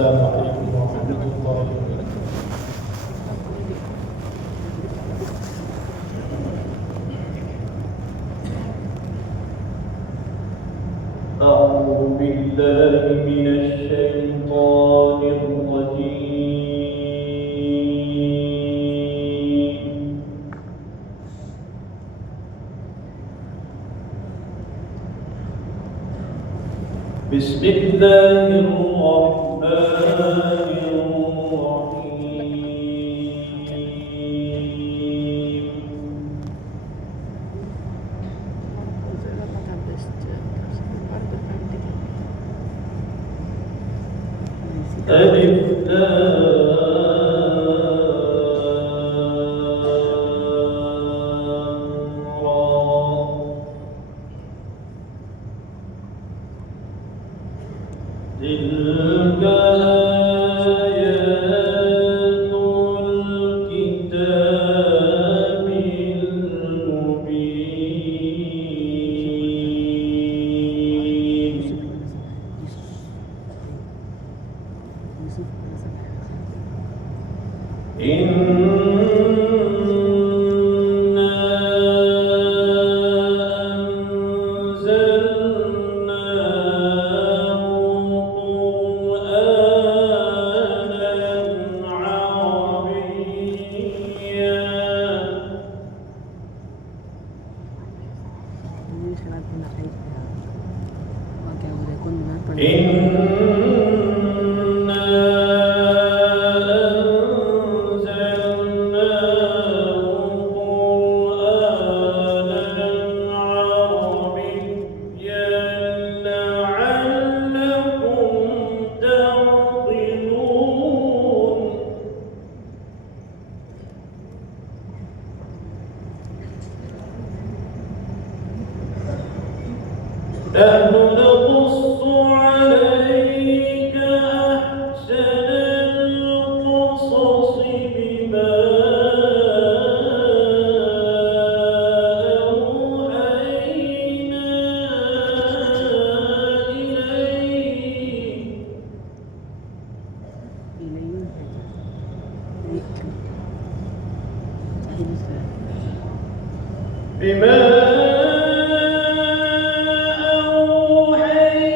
السلام عليكم ورحمة الله وبركاته. أعوذ بالله من الشيطان الرجيم. بسم الله الرحمن الرحيم. ألف تلك آيات الكتاب المبين. نحن نقص عليك أحسن القصص بما أوحينا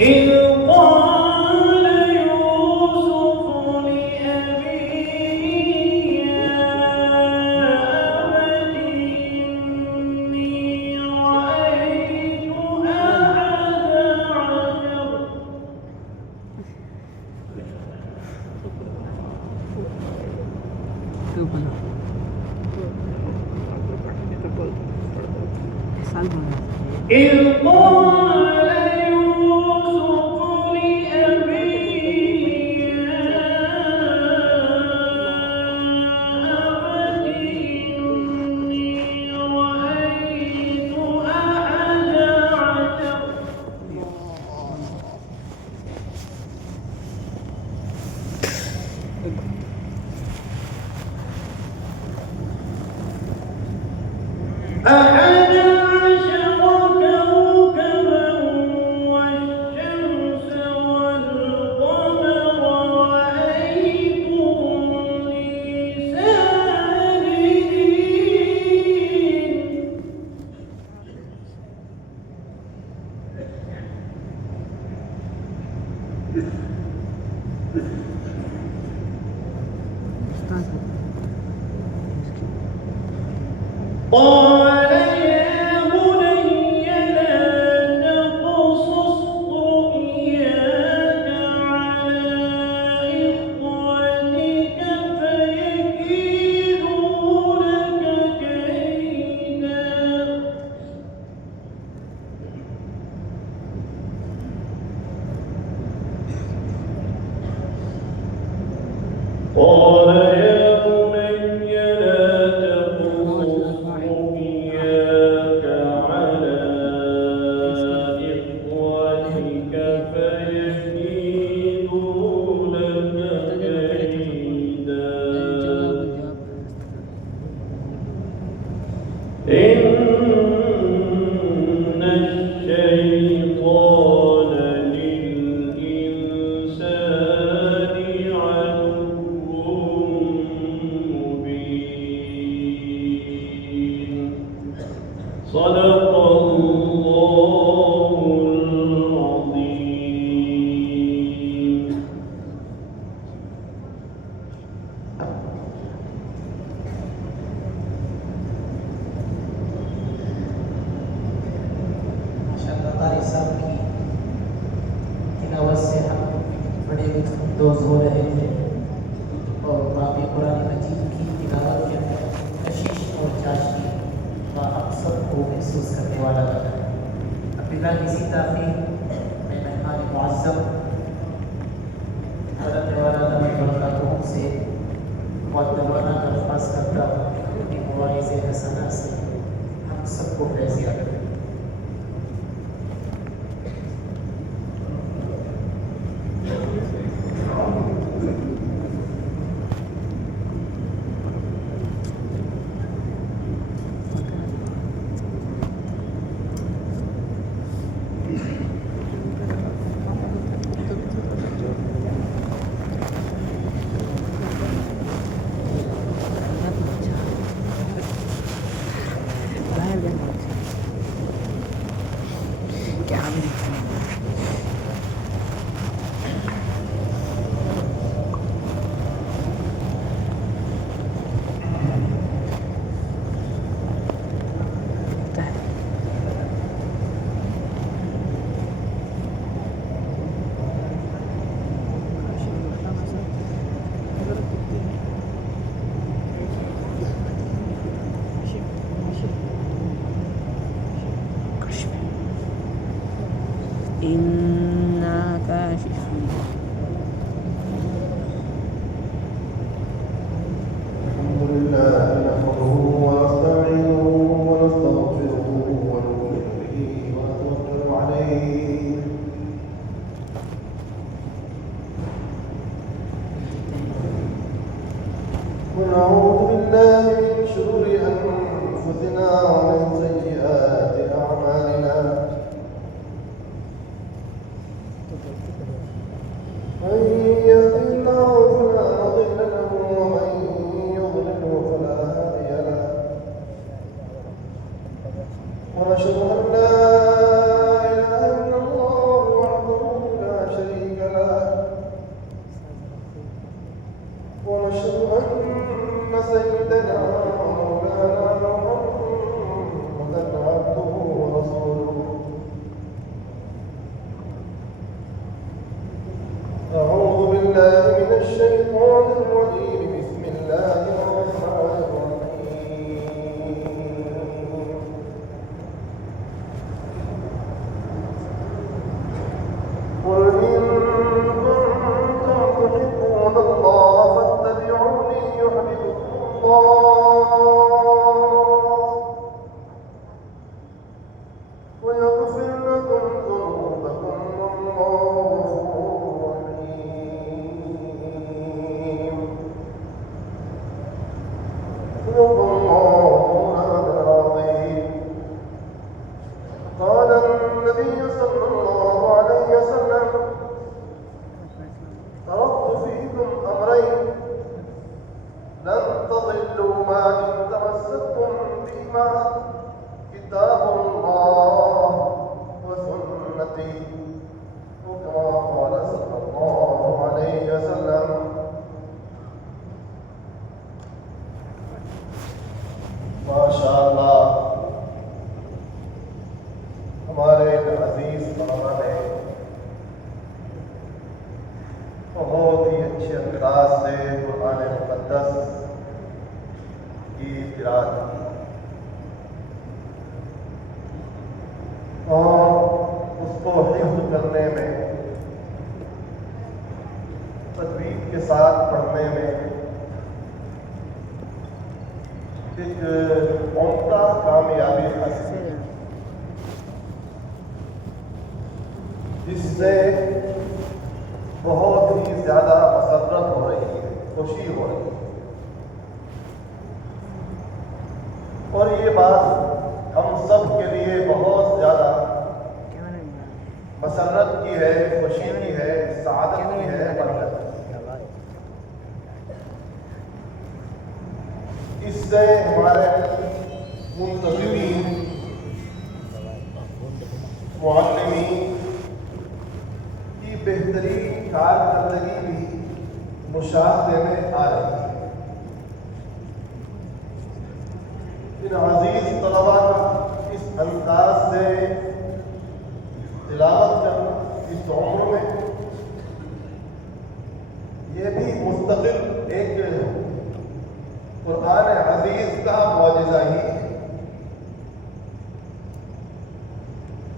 إذ قال يوسف لأبيه يا أبت إني رأيت إذ قال يوسف لأبيه يا أبت إني رأيت أحد عشر كوكبا قال يا بني لا تقصص رؤياك على إخوتك فيكيدوا لك كيدا. قال يا بني لا تقصص رؤياك على إخوتك فيكيدوا لك كيدا. إن الشيطان للإنسان عدو مبين. صدق الله العظيم. ماشاءاللہ قاری صاحب کی تلاوت سے ہم بڑے لطف ہو رہے تھے اور باقی قرآن مجید کی تلاوت کے اندر کشش اور چاشنی کا ہم سب کو محسوس کرنے والا لگا. اب بلا کسی تاخیر میں مہمان معظم حضرت والا برکاتہ سے مؤدبانہ درخواست کرتا ہوں کہ اپنی مواعظ حسنہ سے ہم سب کو فیضیاب کریں. إنا كاشفون. الحمد لله نحمده ونستعينه ونستغفره ونؤمن به ونتوكل عليه ونعوذ بالله من شرور أنفسنا ومن سيئات أعمالنا. من يهده الله فلا مضل له ومن يضلل فلا هادي له. ونشهد أن لا إله إلا الله وحده لا شريك له. ونشهد أن سيدنا ومولانا محمدا عبده ورسوله. أعوذ بالله من الشيطان الرجيم. بسم الله الرحمن الرحيم. قل إن كنتم تحبون الله فاتبعوني يحببكم الله ويغفر لكم ذنوبكم والله غفور رحيم. بہت ہی اچھے انداز سے قرآن مقدس کی قرأت کی اور اس کو حفظ کرنے میں، تجوید کے ساتھ پڑھنے میں ایک عمدہ کامیابی حاصل کی، جس سے بہت ہی زیادہ مسرت ہو رہی ہے، خوشی ہو رہی ہے، اور یہ بات ہم سب کے لیے بہت زیادہ مسرت کی ہے، خوشی کی ہے، سعادت کی ہے، برکت کی ہے۔ اس سے ہمارے منتظمین، معلمین کی بہترین کارکردگی بھی مشاہدے میں آ رہی ہے۔ ان عزیز طلباء کا اس انداز سے تلاوت کرنا اس عمر میں، یہ بھی مستقل ایک قرآن عزیز کا معجزہ ہی ہے۔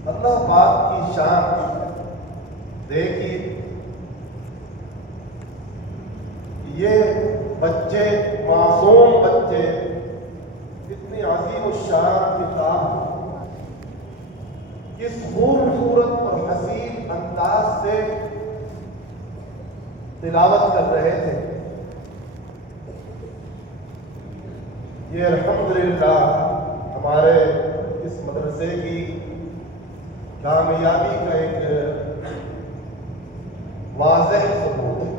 اللہ پاک کی شان دیکھیے، یہ بچے، معصوم بچے، اتنی عظیم الشان کتاب کس خوبصورت اور حسین انداز سے تلاوت کر رہے تھے۔ یہ الحمدللہ ہمارے اس مدرسے کی کامیابی کا ایک واضح ثبوت ہے۔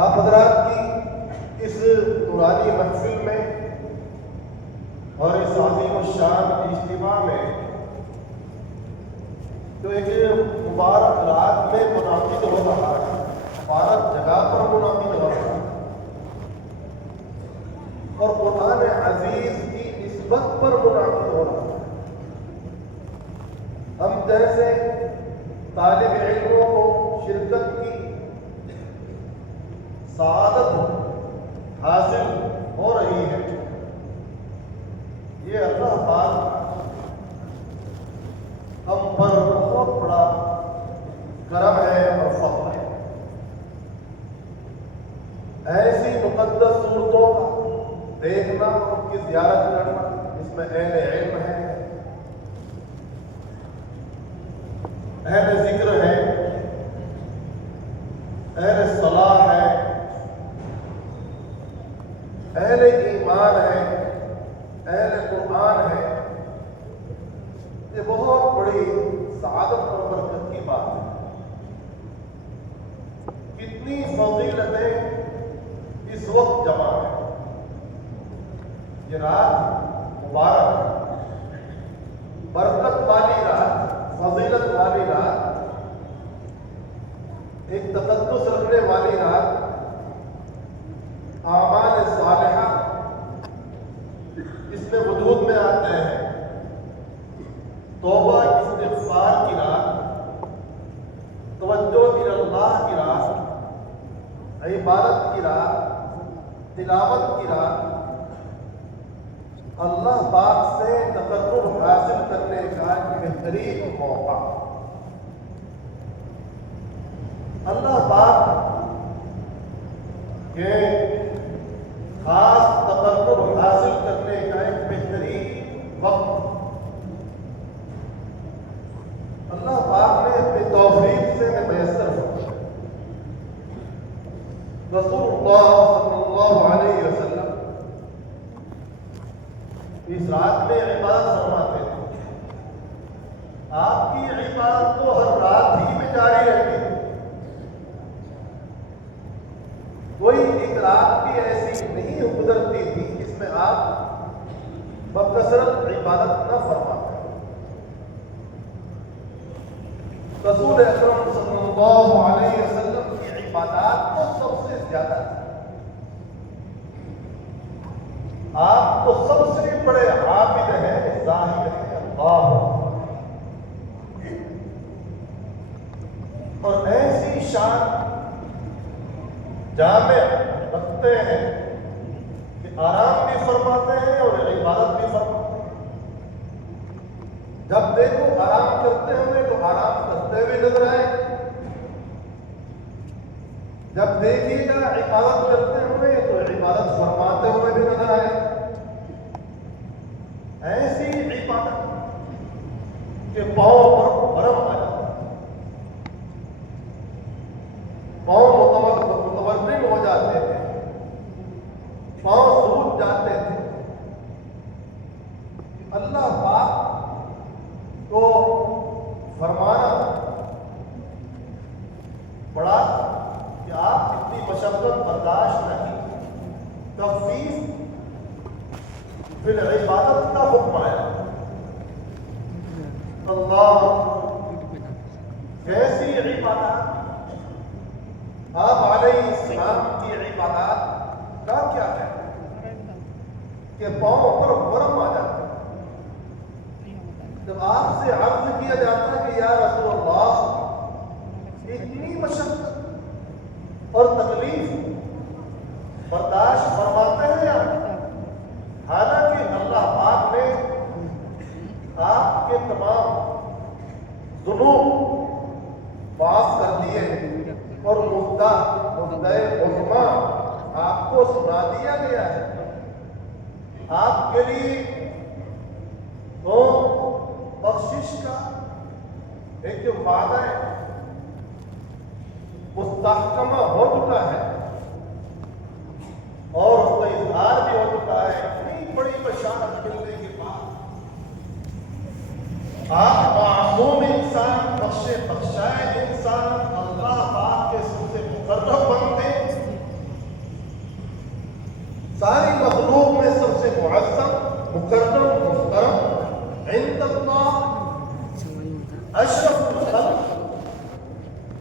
آپ حضرات کی اس نورانی محفل میں اور اس عظیم الشان اجتماع میں جو ایک مبارک رات میں منعقد ہو رہا ہے، مبارک جگہ پر منعقد ہو رہا ہے، اور قرآن عزیز کی نسبت پر منعقد ہو رہا ہے۔ ہم جیسے طالب علموں کو شرکت کی سعادت حاصل ہو رہی ہے، یہ اللہ پاک ہم پر بہت بڑا کرم ہے اور فضل ہے۔ ایسی مقدس صورتوں کا دیکھنا، ان کی زیارت کرنا، اس میں اہل علم ہے، اہل ذکر ہے، اہل صلاح ہے، اہل ایمان ہے، اہل قرآن ہے، یہ بہت بڑی سعادت اور برکت کی بات ہے۔ کتنی فضیلتیں اس وقت جمع ہیں۔ یہ رات مبارک، برکت والی رات، فضیلت والی رات، ایک تقدس رکھنے والی رات، اعمال صالحہ اس میں وجود میں آتے ہیں، توبہ استغفار کی رات، توجہ الی اللہ کی رات، عبادت کی رات، تلاوت کی رات، اللہ پاک سے تقرب حاصل کرنے کا ایک بہترین موقع۔ اللہ پاک کے خاص تقرب حاصل کرنے کا ایک بہترین وقت اللہ پاک نے اپنی توفیق سے میسر فرمایا۔ رسول اللہ صلی اللہ علیہ وسلم اس رات میں عبادت فرماتے تھے۔ آپ کی عبادت تو ہر رات ہی میں جاری رہتی ہے، کوئی ایک رات بھی ایسی نہیں گزرتی تھی جس میں آپ بکثرت عبادت نہ فرماتے۔ رسول اکرم صلی اللہ علیہ وسلم کی عبادات تو سب سے زیادہ تھی۔ آپ تو سب سے بڑے عابد ہیں، زاہد ہیں، اللہ۔ اور ایسی شان جامع رکھتے ہیں کہ آرام بھی فرماتے ہیں اور عبادت بھی فرماتے ہیں. جب دیکھو آرام کرتے ہوئے تو آرام کرتے ہوئے نظر آئے, جب دیکھیے گا عبادت کرتے ہوئے تو عبادت فرماتے ہوئے بھی نظر آئے. ایسی عبادت کہ پاؤں پر برم آ جاتا, پاؤں متورم ہو جاتے تھے, پاؤں سوج جاتے تھے. اللہ پاک کو فرمانا پڑا کہ آپ اتنی مشقت برداشت نہیں, تخفیف پھر عبادت کا حکم آیا. اللہ کیسی عبادات, آپ علیہ السلام کی عبادات کا کیا ہے کہ پاؤں پر ورم آ جاتا. جب آپ سے عرض کیا جاتا ہے کہ یا رسول اللہ اتنی مشقت اور تکلیف برداشت فرماتے ہیں آپ, حالانکہ اللہ پاک نے آپ کے تمام ذنوب معاف کر دیے اور مدعے عظما آپ کو سنا دیا گیا ہے. آپ کے لیے تو بخشش کا ایک جو وعدہ ہے مستحکمہ ہو چکا ہے اور اس کا اظہار بھی ہو چکا ہے. اتنی بڑی بشارت ملنے کے بعد آپ معصوم انسان, بخشائے انسان, اللہ پاک کے سب سے مقرب بنتے, ساری مخلوق میں سب سے معظم, مکرم, محترم, عند اللہ اشرف الخلق,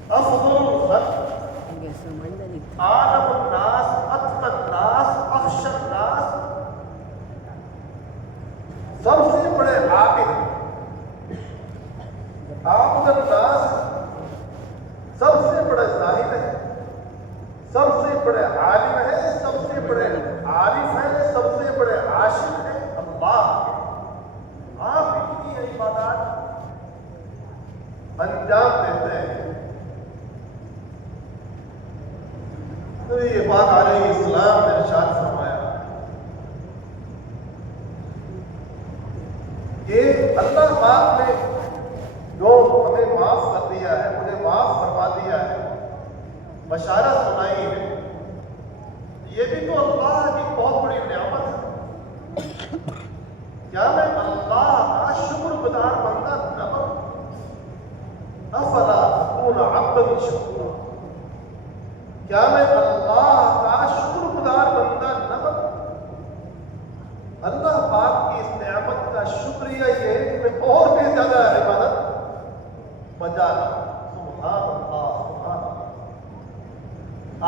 افضل الخلق, عالم الناس, اتقى الناس, اخشى الناس, سب سے بڑے عابد, عابد الناس, سب سے بڑے زاہد ہیں, سب سے بڑے عالم ہیں, سب سے بڑے عارف ہیں, سب سے بڑے عاشق ہیں اللہ. آپ اتنی عبادات انجام دیتے ہیں. تو یہ بات علیہ السلام نے ارشاد فرمایا کہ اللہ پاک نے جو ہمیں معاف کر دیا ہے, مجھے معاف فرما دیا ہے, بشارت سنائی ہے, یہ بھی تو اللہ کی بہت بڑی نعمت ہے. کیا میں اللہ کا شکر گزار بندہ نہ بنوں؟ افلا اکون عبدا شکورا, کیا میں اللہ کا شکر گزار بندہ نہ بنوں؟ اللہ پاک کی اس نعمت کا شکریہ یہ ہے کہ میں اور بھی زیادہ عبادت بجا لوں. سبحان اللہ, سبحان اللہ.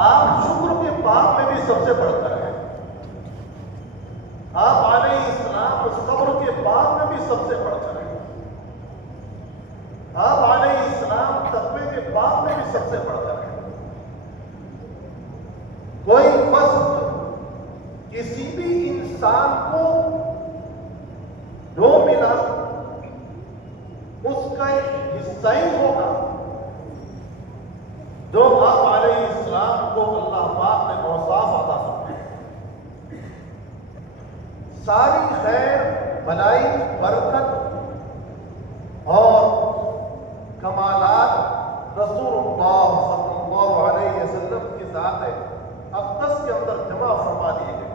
آپ شکر کے باب میں بھی سب سے بڑھ کر ہیں. آپ علیہ السلام صبر کے باب میں بھی سب سے بڑھ کر ہیں. آپ علیہ السلام تقوی کے باب میں بھی سب سے بڑھ کر ہیں. کوئی فضل کسی بھی انسان کو جو ملا اس کا ایک حصہ ہی ہوگا جو آپ علیہ السلام کو اللہ پاک نے اوصاف عطا فرمائے. ساری خیر, بھلائی, برکت اور کمالات رسول اللہ صلی اللہ علیہ وسلم کی ذات اقدس کے اندر جمع فرما دیے گئے.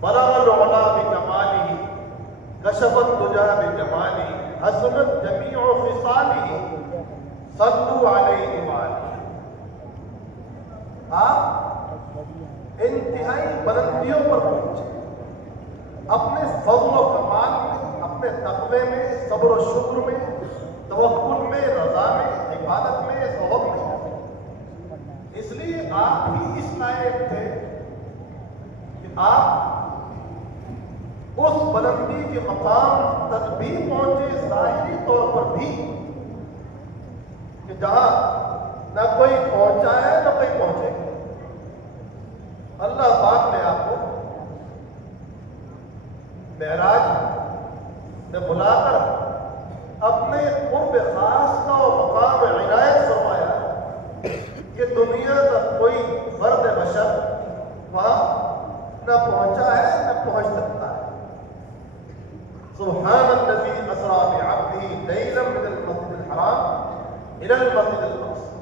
بلغ العلا بکمالہ, کشف الدجى بجمالہ, حسنت جمیع خصالہ, صلوا علیہ وآلہ. آپ انتہائی بلندیوں پر پہنچے, اپنے فضل و کمال میں, اپنے تقوی میں, صبر و شکر میں, توکل میں, رضا میں, عبادت میں, ثواب میں. اس لیے آپ بھی اس لائق تھے کہ آپ اس بلندی کے مقام تک بھی پہنچے, ظاہری طور پر بھی, جہاں نہ کوئی پہنچا ہے نہ کوئی پہنچے گا۔ اللہ پاک نے آپ کو معراج میں بلا کر اپنے قرب خاص کا اور مقام عنایت فرمایا کہ دنیا کا کوئی فرد بشر وہاں نہ پہنچا ہے نہ پہنچ سکتا ہے۔ سبحان الذی اسریٰ بعبدہ لیلا من المسجد الحرام الی المسجد الاقصی،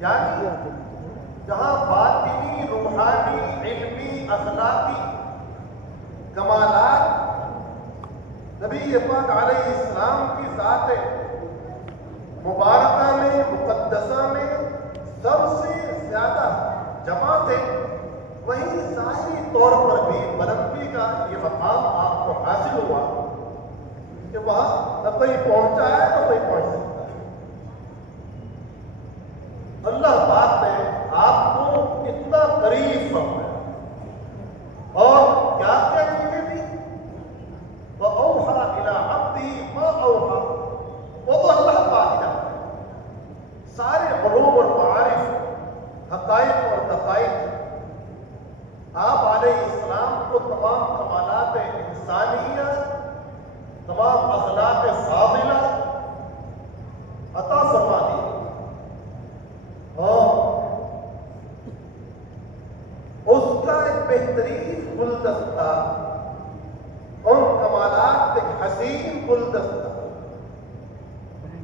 یعنی جہاں باطنی، روحانی، علمی، اخلاقی کمالات نبی پاک علیہ السلام کی ذات مبارکہ میں، مقدسہ میں سب سے زیادہ جمع تھے، وہیں ظاہری طور پر بھی بلندی کا یہ مقام آپ کو حاصل ہوا کہ وہاں نہ کوئی پہنچا ہے نہ کوئی پہنچ سکتا ہے۔ اللہ پاک نے آپ کو اتنا قریب فرمایا، اور کیا کیا چیزیں تھی؟ وَأَوْحَىٰ إِلَىٰ عَبْدِهِ مَا أَوْحَىٰ، وہ تو اللہ پاک ہی جانتا ہے۔ سارے علوم اور معارف، حقائق اور دقائق آپ علیہ السلام کو تمام کمالات انسانیہ، تمام اخلاق فاضلہ عطا فرما دی، اور اس کا ایک بہترین گلدستہ، ان کمالات ایک حسین گلدستہ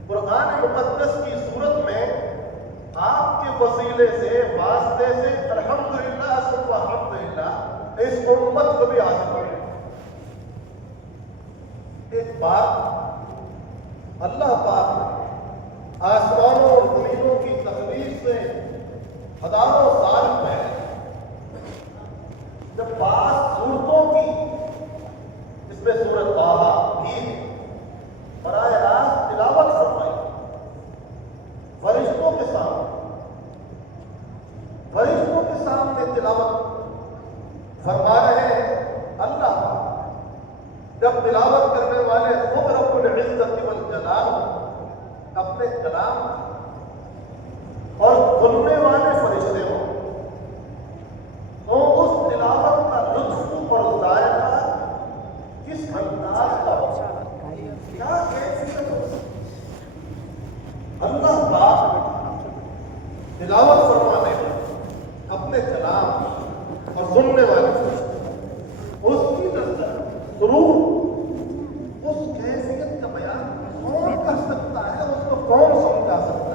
قرآن مقدس کی صورت میں آپ کے وسیلے سے، واسطے سے الحمدللہ ثم الحمدللہ اس امت کو بھی حاصل ہو گئی۔ ایک بار اللہ پاک نے آسمانوں اور زمینوں کی تخلیق سے ہزاروں سال پہلے جب بعض صورتوں کی، اس میں سورۃ طٰہٰ بھی براہ راست تلاوت فرمائی فرشتوں کے سامنے تلاوت فرما رہے ہیں اللہ پاک۔ جب تلاوت کرنے والے خود رب العزت والجلال اپنے کلام اور سننے والے فرشتے ہوں تو اس تلاوت کا لطف اور ذائقہ کس انداز کا ہو، کیا کیفیت ہو۔ اللہ پاک تلاوت فرمانے اپنے کلام اور سننے والے اس کی نظر ضرور اس کیفیت کا بیان کون کر سکتا ہے، اس کو کون سمجھا سکتا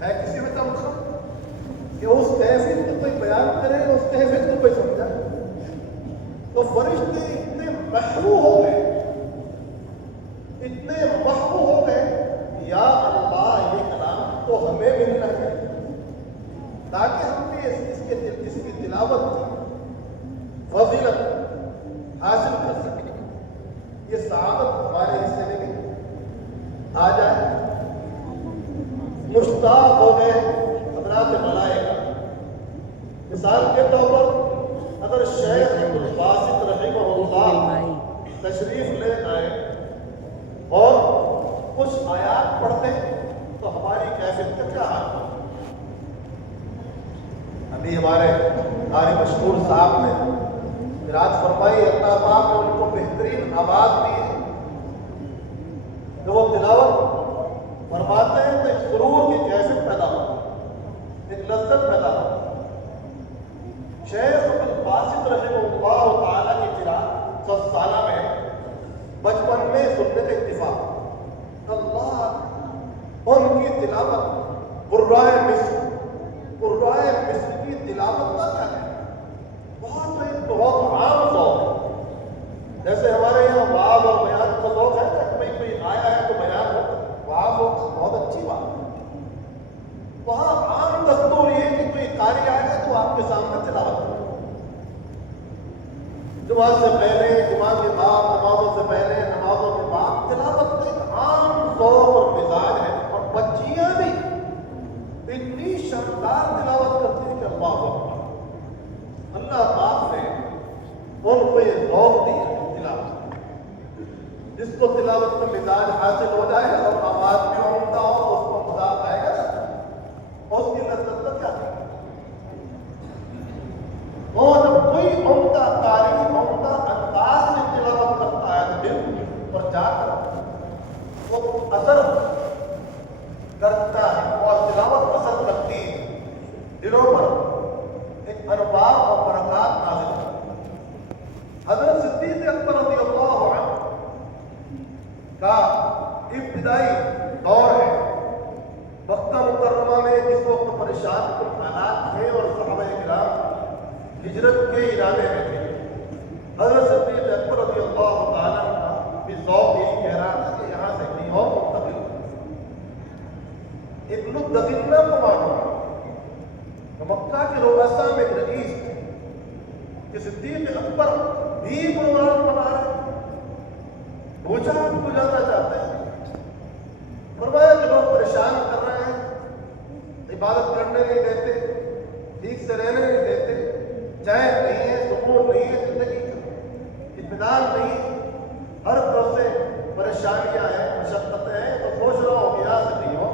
ہے کسی میں تمخر کہ اس کیفیت کو کوئی بیان کرے، اس کیفیت کو کوئی سمجھا؟ تو فرشتے اتنے محبوب ہو گئے، اتنے محبوب ہو گئے، یا اللہ یہ کلام تو ہمیں ملنا ہے تاکہ ہم بھی اس کی تلاوت فضیلت حاصل کر سکیں، یہ سعادت ہمارے حصے میں بھی آ جائے۔ مشتاق ہو گئے حضرات ملائکہ، مثال کے طور پر اگر شیخ عبدالباسط رحمہ اللہ تشریف لے آئے اور کچھ آیات پڑھتے تو ہماری کیفیت کا کیا حال ہوگا؟ ابھی ہمارے قاری مشہور صاحب نے قرات فرمائی، اللہ پاک نے ان کو بہترین آواز دی ہے، جب وہ تلاوت فرماتے ہیں تو ایک سرور کی کیفیت پیدا ہوتی ہے، ایک لذت پیدا ہوتی ہے۔ شیخ عبدالباسط رحمہ اللہ تعالیٰ کی قرات 10 سالہ میں بچپن میں سننے کا اتفاق، اللہ ان کی تلاوت قرائے مصر کی تلاوت کا کیا ہے، بہت عام ذوق ہے۔ جیسے ہمارے یہاں وعظ اور بیان کا ذوق ہے کہ کوئی آیا ہے تو بیان ہو، وعظ ہو، بہت اچھی بات ہے۔ وہاں عام دستور یہ کہ کوئی قاری آئے گا تو آپ کے سامنے تلاوت کرے، جمعہ سے پہلے، جمعہ کے بعد، نمازوں سے پہلے، نمازوں کے بعد تلاوت کا ایک عام ذوق اور مزاج ہے، اور بچیاں بھی اتنی شاندار تلاوت کرتی ہیں کہ اللہ اکبر۔ اللہ پاک نے ان کو یہ ذوق دیا تلاوت، جس کو تلاوت کا مزاج حاصل ہو جائے اور آواز میں وہ اثر کرتا ہے اور تلاوت اثر کرتی ہے، دلوں پر ایک انوار اور برکات نازل ہوتا ہے۔ حضرت صدیق اکبر رضی اللہ عنہ کا ابتدائی دور ہے، مکہ مکرمہ میں جس وقت پریشان کن حالات تھے اور صحابہ کرام ہجرت کے ارادے میں تھے۔ حضرت صدیق اکبر رضی اللہ تعالیٰ کا بھی ذوق یہی کہہ رہا تھا کہ یہاں سے کہیں اور منتقل ہو۔ ابن الدغینہ کو معلوم کہ مکہ کے رؤساء میں ایک رئیس تھے کہ صدیق اکبر بھی پروگرام بنا رہے، پوچھا آپ کو جانا چاہتے ہیں؟ فرمایا کہ لوگ پریشان کر رہے ہیں، عبادت کرنے نہیں دیتے، ٹھیک سے رہنے نہیں دیتے، چین نہیں ہے، سکون نہیں ہے، زندگی کا اطمینان نہیں ہے، ہر طرف سے پریشانیاں ہیں، مشقتیں ہیں، تو سوچ رہا ہو کہ یہاں سے نہیں ہو،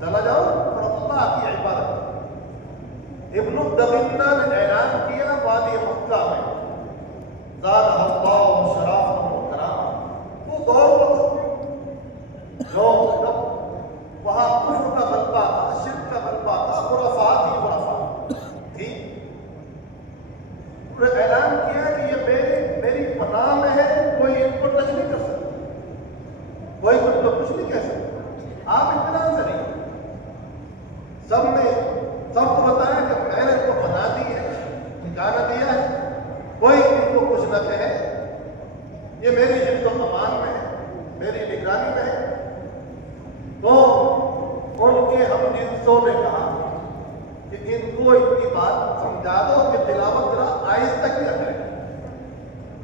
چلا جاؤ اور اللہ کی عبادت۔ ابن الدغینہ نے اعلان کیا وادی مکہ میں، زادہ اللہ شرافہ و کرامہ، وہ دور وقت جو جب وہاں کفر کا غلبہ تھا، شرک کا غلبہ تھا، خرافات ہی خرافات تھی۔ انہوں نے اعلان کیا کہ یہ میری پناہ میں ہے، کوئی ان کو ٹچ نہیں کر سکتا، کوئی ان کو کچھ نہیں کہہ سکتا، آپ اطمینان سے نہیں۔ سب کو بتایا کہ میں نے ان کو بنا دی ہے، ٹھکانہ دیا ہے، کوئی ان کو کچھ نہ کہے، یہ میری حفظ و امان میں ہے، میری نگرانی میں ہے۔ تو ان کے ہم جنسوں نے کہا کہ ان کو اتنی بات سمجھا دو کہ تلاوت ذرا آہستہ کیا کریں۔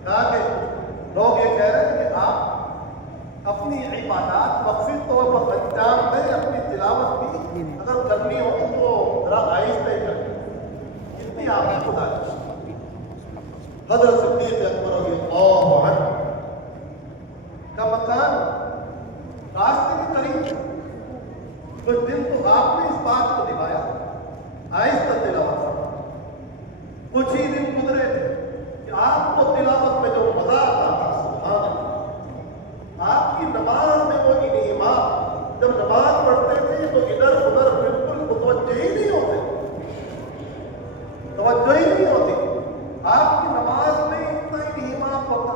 کہا کہ لوگ یہ کہہ رہے ہیں کہ آپ اپنی عبادات مخفی طور پر انجام دیں، اپنی تلاوت بھی اگر کرنی ہو تو ذرا آہستہ ہی کریں، اتنی آپ کی گزارش۔ حضرت صدیق اکبر رضی اللہ عنہ کا مکان راستے کے قریب تھا۔ کچھ دن تو آپ نے اس بات کو نبھایا، آہستہ تلاوت کرنا۔ کچھ ہی دن گزرے تھے کہ آپ کو تلاوت میں جو مزہ آتا تھا، سبحان اللہ، آپ کی نماز میں وہ انہمام، جب نماز پڑھتے تھے تو ادھر ادھر بالکل متوجہ ہی نہیں ہوتے، توجہ ہی نہیں ہوتی۔ آپ کی نماز میں اتنا انہمام ہوتا،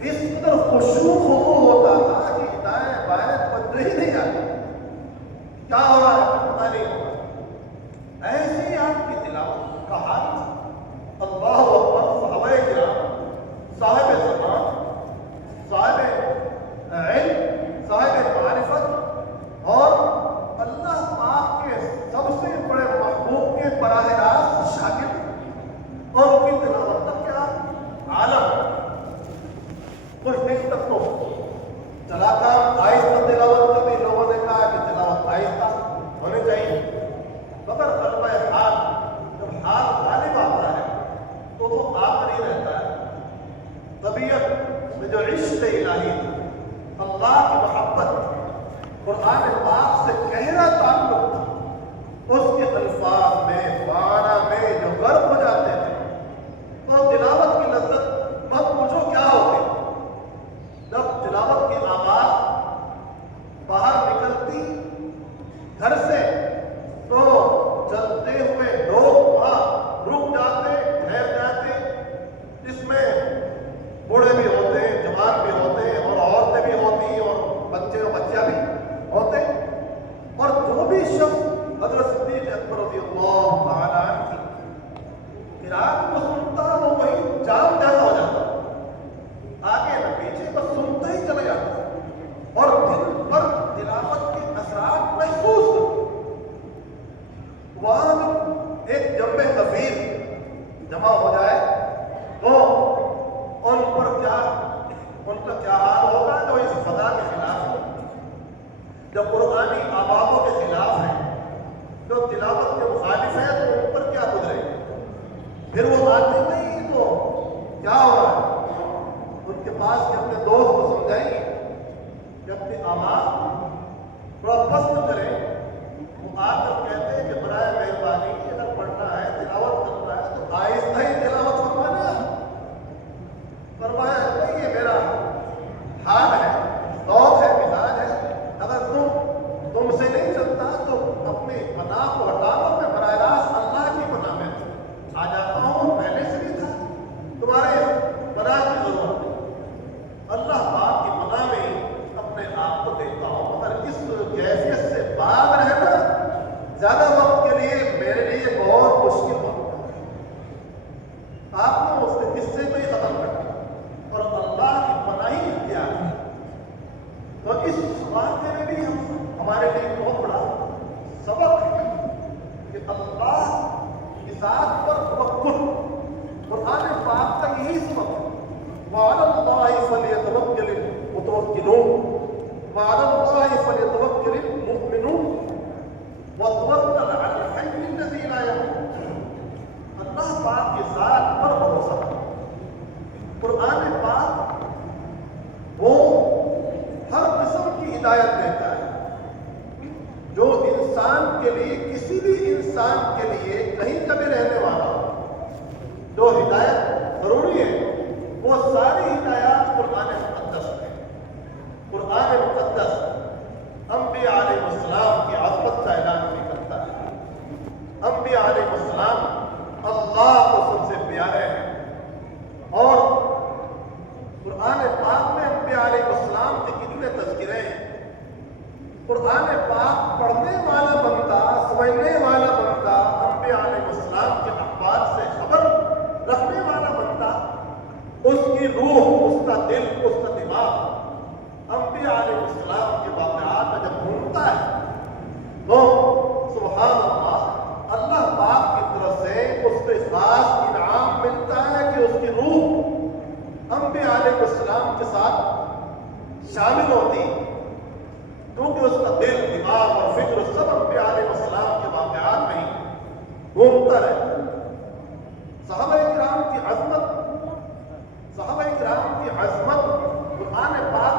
اس قدر خشوع خضوع ہوتا تھا کہ دائیں بائیں توجہ ہی نہیں آتی، کیا ہو رہا ہے پتہ نہیں ہو رہا۔ ایسی آپ کی تلاوت کا حال تھا۔ اللہ اکبر، صحابہ کرام، صاحب زمان، صاحب علم، صاحب معرفت اور اللہ پاک کے سب سے بڑے محبوب کے براہ راست شاگرد، اور ان کی تلاوت کا کیا عالم۔ کچھ دن تک تو چلا کر آہستہ تلاوت کبھی لوگوں نے کہا کہ تلاوت آہستہ ہونی چاہیے، مگر غلبہ حال، جب حال غالب آتا ہے تو وہ آخری رہتا ہے۔ طبیعت میں جو عشق الہی تھا، اللہ کی محبت، قرآن پاک سے گہرا تعلق تھا، اس کے الفاظ میں، معنی میں جو غرق ہو جاتے تھے تو تلاوت کی لذت مت پوچھو کیا ہوتی۔ جب تلاوت کی آواز باہر نکلتی گھر سے تو چلتے ہوئے لوگ وہاں رک جاتے، ٹھہر جاتے، جس میں بوڑھے بھی ہوتے، جوان بھی ہوتے، اور عورتیں بھی ہوتی، اور بچے اور بچیاں بھی ہوتے، اور جو بھی شخص حضرت صدیق اکبر رضی اللہ تعالیٰ عنہ کی قرآن کو سنتا وہ وہی جام جیسا ہو جاتا، آگے نہ پیچھے، بس سنتا ہی چلا جاتا، اور دل پر تلاوت کے اثرات محسوس ہوتے۔ وہاں جب ایک جنب کثیر جمع ہو جائے تو ان کا کیا حال ہوگا جو اس فضا کے خلاف ہے، جو قرآنی آبادوں کے خلاف ہے، جو تلاوت کے مخالف ہے، تو ان پر کیا گزرے گا۔ پھر وہ آتے نہیں تو کیا ہو رہا ہے، ان کے پاس کہ اپنے دوست کو سمجھائیں گے کہ اپنی آواز تھوڑا پست کریں۔ وہ آ کر کہتے ہیں کہ برائے مہربانی اگر پڑھنا ہے، تلاوت کرنا ہے تو آہستہ ہی تلاوت فرمانا۔ فرمایا نہیں، یہ میرا حال ہے، ذوق ہے، زیادہ وقت کے لیے میرے لیے بہت مشکل وقت ہے. آپ نے اس قصے کو ہی ختم کر دیا اور اللہ کی پناہی اختیار کی. تو اس واقعے میں بھی ہمارے لیے بہت بڑا سبق ہے کہ اللہ کی ذات پر توکل. قرآن پاک کا یہی سبق ہے. وعلی اللہ فلیتوکل المتوکلون وعلی اللہ فلیتوکل المؤمنون وتوکل علی الحی الذی لا يموت. اللہ پاک کی ذات پر بھروسہ کرو. قرآن پاک وہ ہر قسم کی ہدایت دیتا ہے. جو انسان کے لیے کسی بھی انسان کے لیے کہیں کا بھی رہنے والا ہو جو ہدایت ضروری ہے وہ ساری ہدایات قرآن مقدس میں. قرآن مقدس انبیاء علیہ السلام کی عظمت کا اعلان بھی کرتا ہے. انبیاء علیہ السلام اللہ کو سب سے پیارے ہیں اور قرآن پاک میں انبیاء علیہ السلام کے کتنے تذکرے ہیں. قرآن پاک پڑھنے والا بندہ سمجھنے والا بندہ انبیاء علیہ السلام کے اخبار سے خبر رکھنے والا بندہ اس کی روح اس کا دل اس کا دماغ انبیاء علیہ السلام کے واقعات میں جب گھومتا ہے تو سبحان اللہ اللہ پاک کی طرف سے اس کو خاص انعام ملتا ہے کہ اس کی روح انبیاء علیہ السلام کے ساتھ شامل ہوتی کیونکہ اس کا دل دماغ اور فکر سب انبیاء علیہ السلام کے واقعات میں ہی گھومتا رہتا ہے. صحابہ کرام کی عظمت قرآن پاک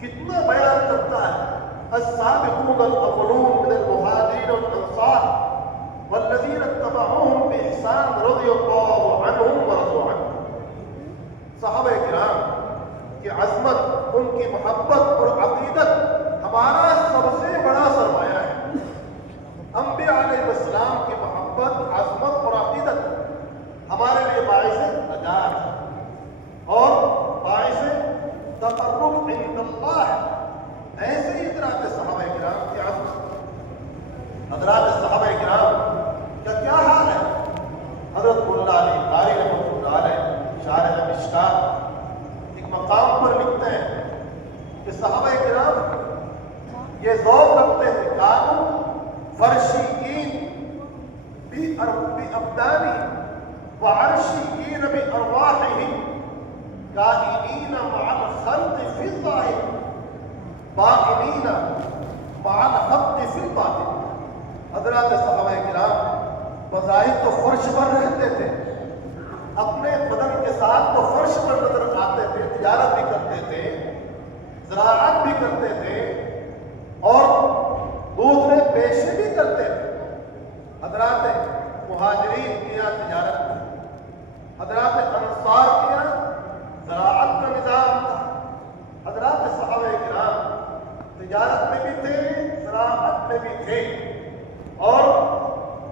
کتنا بیان کرتا ہے. السابقون الاولون من المہاجرین والانصار والذین اتبعوهم بإحسان رضی اللہ عنہم ورضوا عنہ. صحابہ کرام کی عظمت ان کی محبت اور عقیدت ہمارا سب سے بڑا سرمایہ ہے. انبیاء علیہ السلام کی محبت عظمت اور عقیدت ہمارے لیے باعث نجات اور باعث تقرب عند اللہ ہے. ایسے ہی حضرات صحابہ کرام کی عظمت. حضرات صحابہ کرام کا کیا حال ہے؟ حضرت مولانا علی قاری رحمۃ اللہ علیہ شارح مشکات ایک مقام پر لکھتے ہیں کہ صحابہ کرام یہ ذوق رکھتے ہیں کانو فرشیین بأبدانی وعرشیین بأرواحہم کائنین مع الخلق فی الظاہر بائنین مع الحق فی الباطن. حضرات صحابہ کرام بظاہر تو فرش پر رہتے تھے, اپنے بدن کے ساتھ تو فرش پر نظر آتے تھے, تجارت بھی کرتے تھے, زراعت بھی کرتے تھے اور دوسرے پیشے بھی کرتے تھے. حضرات مہاجرین کیا تجارت تھی, حضرات انصار کیا زراعت کا نظام تھا. حضرات صحابہ کرام تجارت میں بھی تھے, زراعت میں بھی تھے اور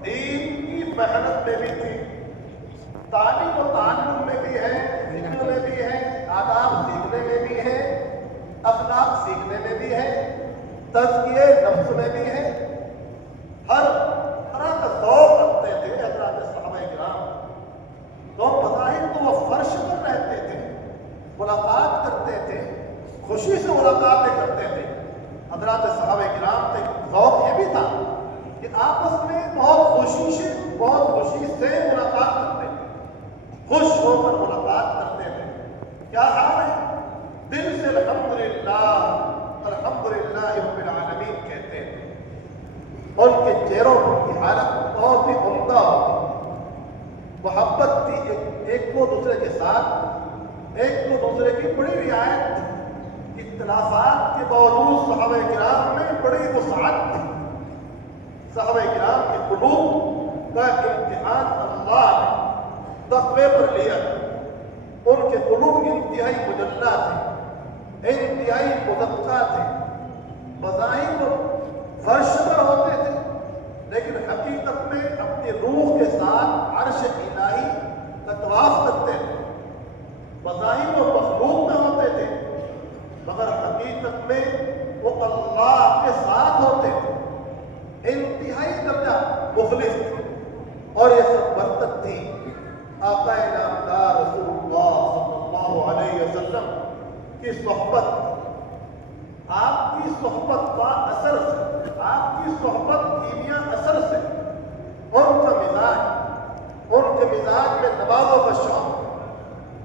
دین کی محنت میں بھی تھے. تعلیم و تعلم میں بھی ہے, فکر میں بھی ہے, آداب سیکھنے میں بھی ہے, اخلاق سیکھنے میں بھی ہے, تزکیے نفس میں بھی ہے. ہر طرح کا ذوق رکھتے تھے حضرات صحابہ کرام. تو بظاہر تو وہ فرش پر رہتے تھے, ملاقات کرتے تھے, خوشی سے ملاقاتیں کرتے تھے. حضرات صحابہ کرام سے ذوق یہ بھی تھا کہ آپس میں بہت خوشی سے ملاقات کرتے تھے, خوش ہو کر ملاقات کرتے تھے. کیا حال ہے؟ دل سے الحمدللہ رب العالمین کہتے ہیں. ان کے چہروں کی حالت بہت ہی عمدہ ہوتی, محبت تھی ایک کو دوسرے کے ساتھ, ایک کو دوسرے کی بڑی رعایت. اختلافات کے باوجود صحابہ کرام میں بڑی وسعت تھی. صحابہ کرام کے قلوب کا امتحان اللہ نے تقوی پر لیا. ان کے قلوب انتہائی مجلہ تھے, انتہائی مزکہ تھے. بظاہر وہ فرش پر ہوتے تھے لیکن حقیقت میں اپنی روح کے ساتھ عرش الہی کا طواف کرتے تھے. بظاہر وہ مخلوق میں ہوتے تھے مگر حقیقت میں وہ اللہ کے ساتھ ہوتے تھے. انتہائی آپ کی صحبت با اثر سے، آپ کی صحبت کیمیا اثر سے ان کے مزاج میں نمازوں کا شوق،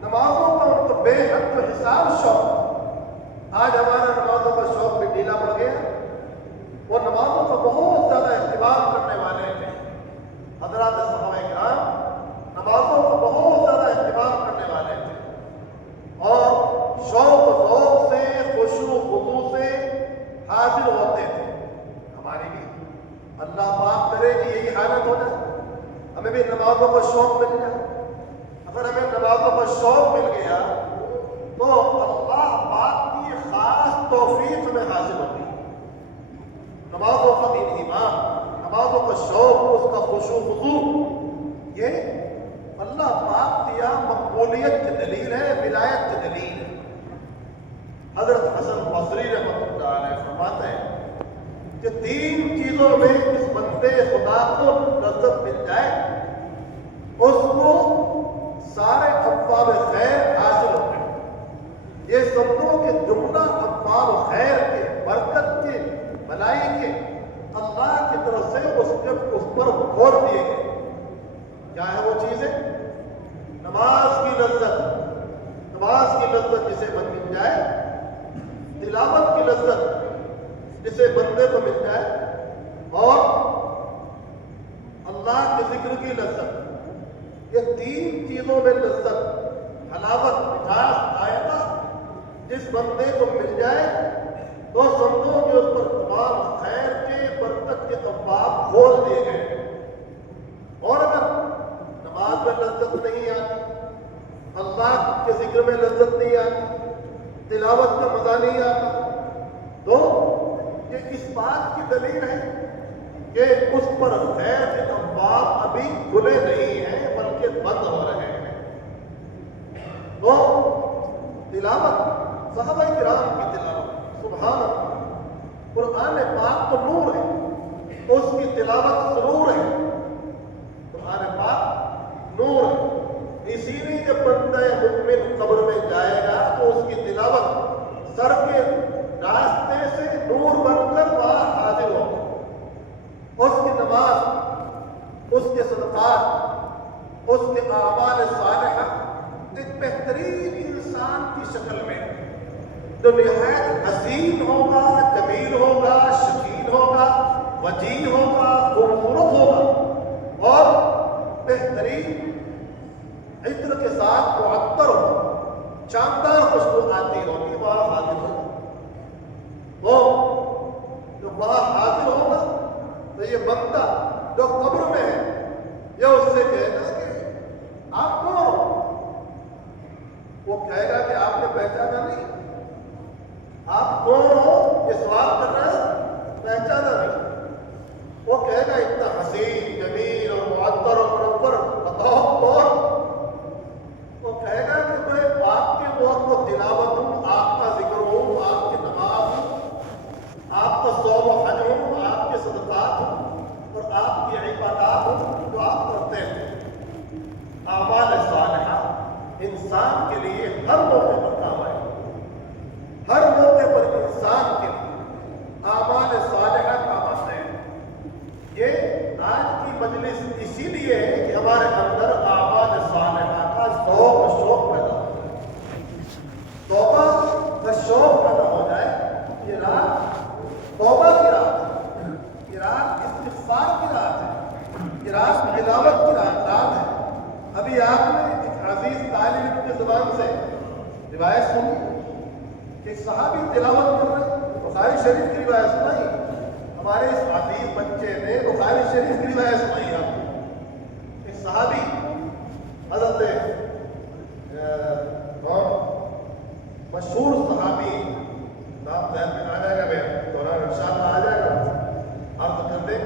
نمازوں کا ان کو بے حد و حساب شوق۔ آج ہمارا نمازوں کا شوق بھی ڈھیلا پڑ گیا۔ وہ نمازوں کا بہت زیادہ اہتمام کرنے والے تھے حضرات صحابہ کرام، نمازوں کا بہت زیادہ اہتمام کرنے والے تھے اور شوق و ذوق سے، خشوع و خضوع سے حاضر ہوتے تھے۔ ہماری بھی اللہ پاک کرے کہ یہی حالت ہو جائے، ہمیں بھی نمازوں کا شوق مل جائے۔ اگر ہمیں نمازوں کا شوق مل گیا تو اللہ پاک کی خاص توفیق ہمیں حاصل ہوگی۔ نمازوں کا انہمام، نمازوں کا شوق، اس کا خشوع خضوع، یہ اللہ پاک دیا مقبولیت کی دلیل ہے، ولایت کی دلیل ہے۔ حضرت حسن بصری رحمۃ اللہ علیہ فرماتے ہیں کہ 3 چیزوں میں اس بندے خدا کو لذت مل جائے، اس کو سارے ابواب خیر حاصل ہو گئے۔ یہ سمجھو کہ جملہ ابواب خیر کے، برکت کے، بھلائی کے اللہ کی طرف سے اس پر کھول دیے گئے۔ کیا ہے وہ چیزیں؟ نماز کی لذت، نماز کی لذت جسے مل جائے، تلاوت کی لذت جسے بندے کو مل جائے، اور اللہ کے ذکر کی لذت، یہ 3 چیزوں میں لذت، حلاوت، مٹھاس، آئندہ جس بندے کو مل جائے تو سمجھو کہ اس پر تمام خیر کے، برکت کے ابواب کھول دیے گئے۔ اور اگر نماز میں لذت نہیں آتی، اللہ کے ذکر میں لذت نہیں آتی، تلاوت کا مزہ نہیں آتا، تو یہ اس بات کی دلیل ہے کہ اس پر خیر کے ابواب ابھی کھلے نہیں ہیں بلکہ بند ہو رہے ہیں۔ تو تلاوت، صحابہ کرام کی تلاوت، سبحان اللہ، قرآن پاک تو نور ہے، اس کی تلاوت ضرور ہے۔ قرآن پاک نور ہے، اسی لیے جب بندہ مؤمن قبر میں جائے گا تو اس کی تلاوت سر کے راستے سے نور بن کر باہر حاضر ہوگا۔ اس کی نماز، اس کے صدقات، اس کے اعمال صالحہ ایک بہترین انسان کی شکل میں جو نہایت حسین ہوگا، جمیل ہوگا، شکیل ہوگا، وجیح ہوگا، خوبصورت ہوگا اور بہترین عطر کے ساتھ معطر ہوگا، شاندار خوشبو آتی ہوگی، وہاں حاضر ہوگا۔ وہ جو وہاں حاضر ہوگا تو یہ بندہ جو قبر میں ہے یہ اس سے کہے گا کہ آپ کون ہو؟ وہ کہے گا کہ آپ نے پہچانا نہیں، آپ کون ہو یہ سوال کر رہے ہیں، پہچانا نہیں۔ وہ کہے گا اتنا حسین، جمیل اور معطر اور منور، بتاؤ کون؟ وہ کہے گا کہ میں آپ کے وقت کو تلاوت ہوں، آپ کا ذکر ہوں، آپ کی نماز ہوں، آپ کا صوم و حج ہوں، آپ کے صدقات ہوں اور آپ کی عبادات ہوں جو آپ کرتے ہیں۔ اعمال صالحہ انسان کے لیے ہر موقع پر کام آئے، ہر موقع پر انسان کے لیے اعمال صالحہ کام آتے ہیں۔ یہ آج کی مجلس اسی لیے ہے کہ ہمارے اندر اعمال صالحہ کا ذوق و شوق پیدا ہو جائے، توبہ کا شوق پیدا ہو جائے۔ یہ رات توبہ کی رات ہے، یہ رات استغفار کی رات ہے، یہ رات تلاوت کی رات ہے۔ ابھی آپ نے ایک عزیز طالب علم کی زبان سے روایت سنی کہ صحابی تلاوت کر رہے، بخاری شریف کی روایت سنائی، ہمارے اس عزیز بچے نے بخاری شریف کی روایت سنائی۔ آپ ایک صحابی حضرت مشہور صحابی، نام ذہن میں آ جائے گا، میں دوران انشاءاللہ آ جائے گا، عرض کر دیں،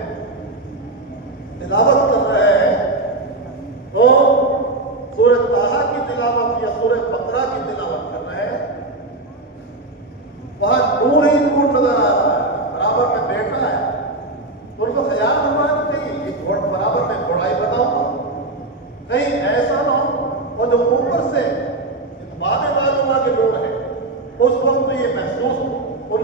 تلاوت کر رہے ہیں تو سورہ طٰہٰ کی تلاوت یا سورہ بقرہ کی تلاوت کر رہے ہیں، وہاں نور ہی نور نظر آ رہا ہے، برابر میں بیٹھا ہے، تو ان کو خیال ہوا کہ کہیں ایک برابر میں گھوڑائی بتاؤں، کہیں ایسا نہ ہو، اور جو اوپر سے اتباع معلوم ہوا کہ نور ہے، اس وقت یہ محسوس ان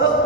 10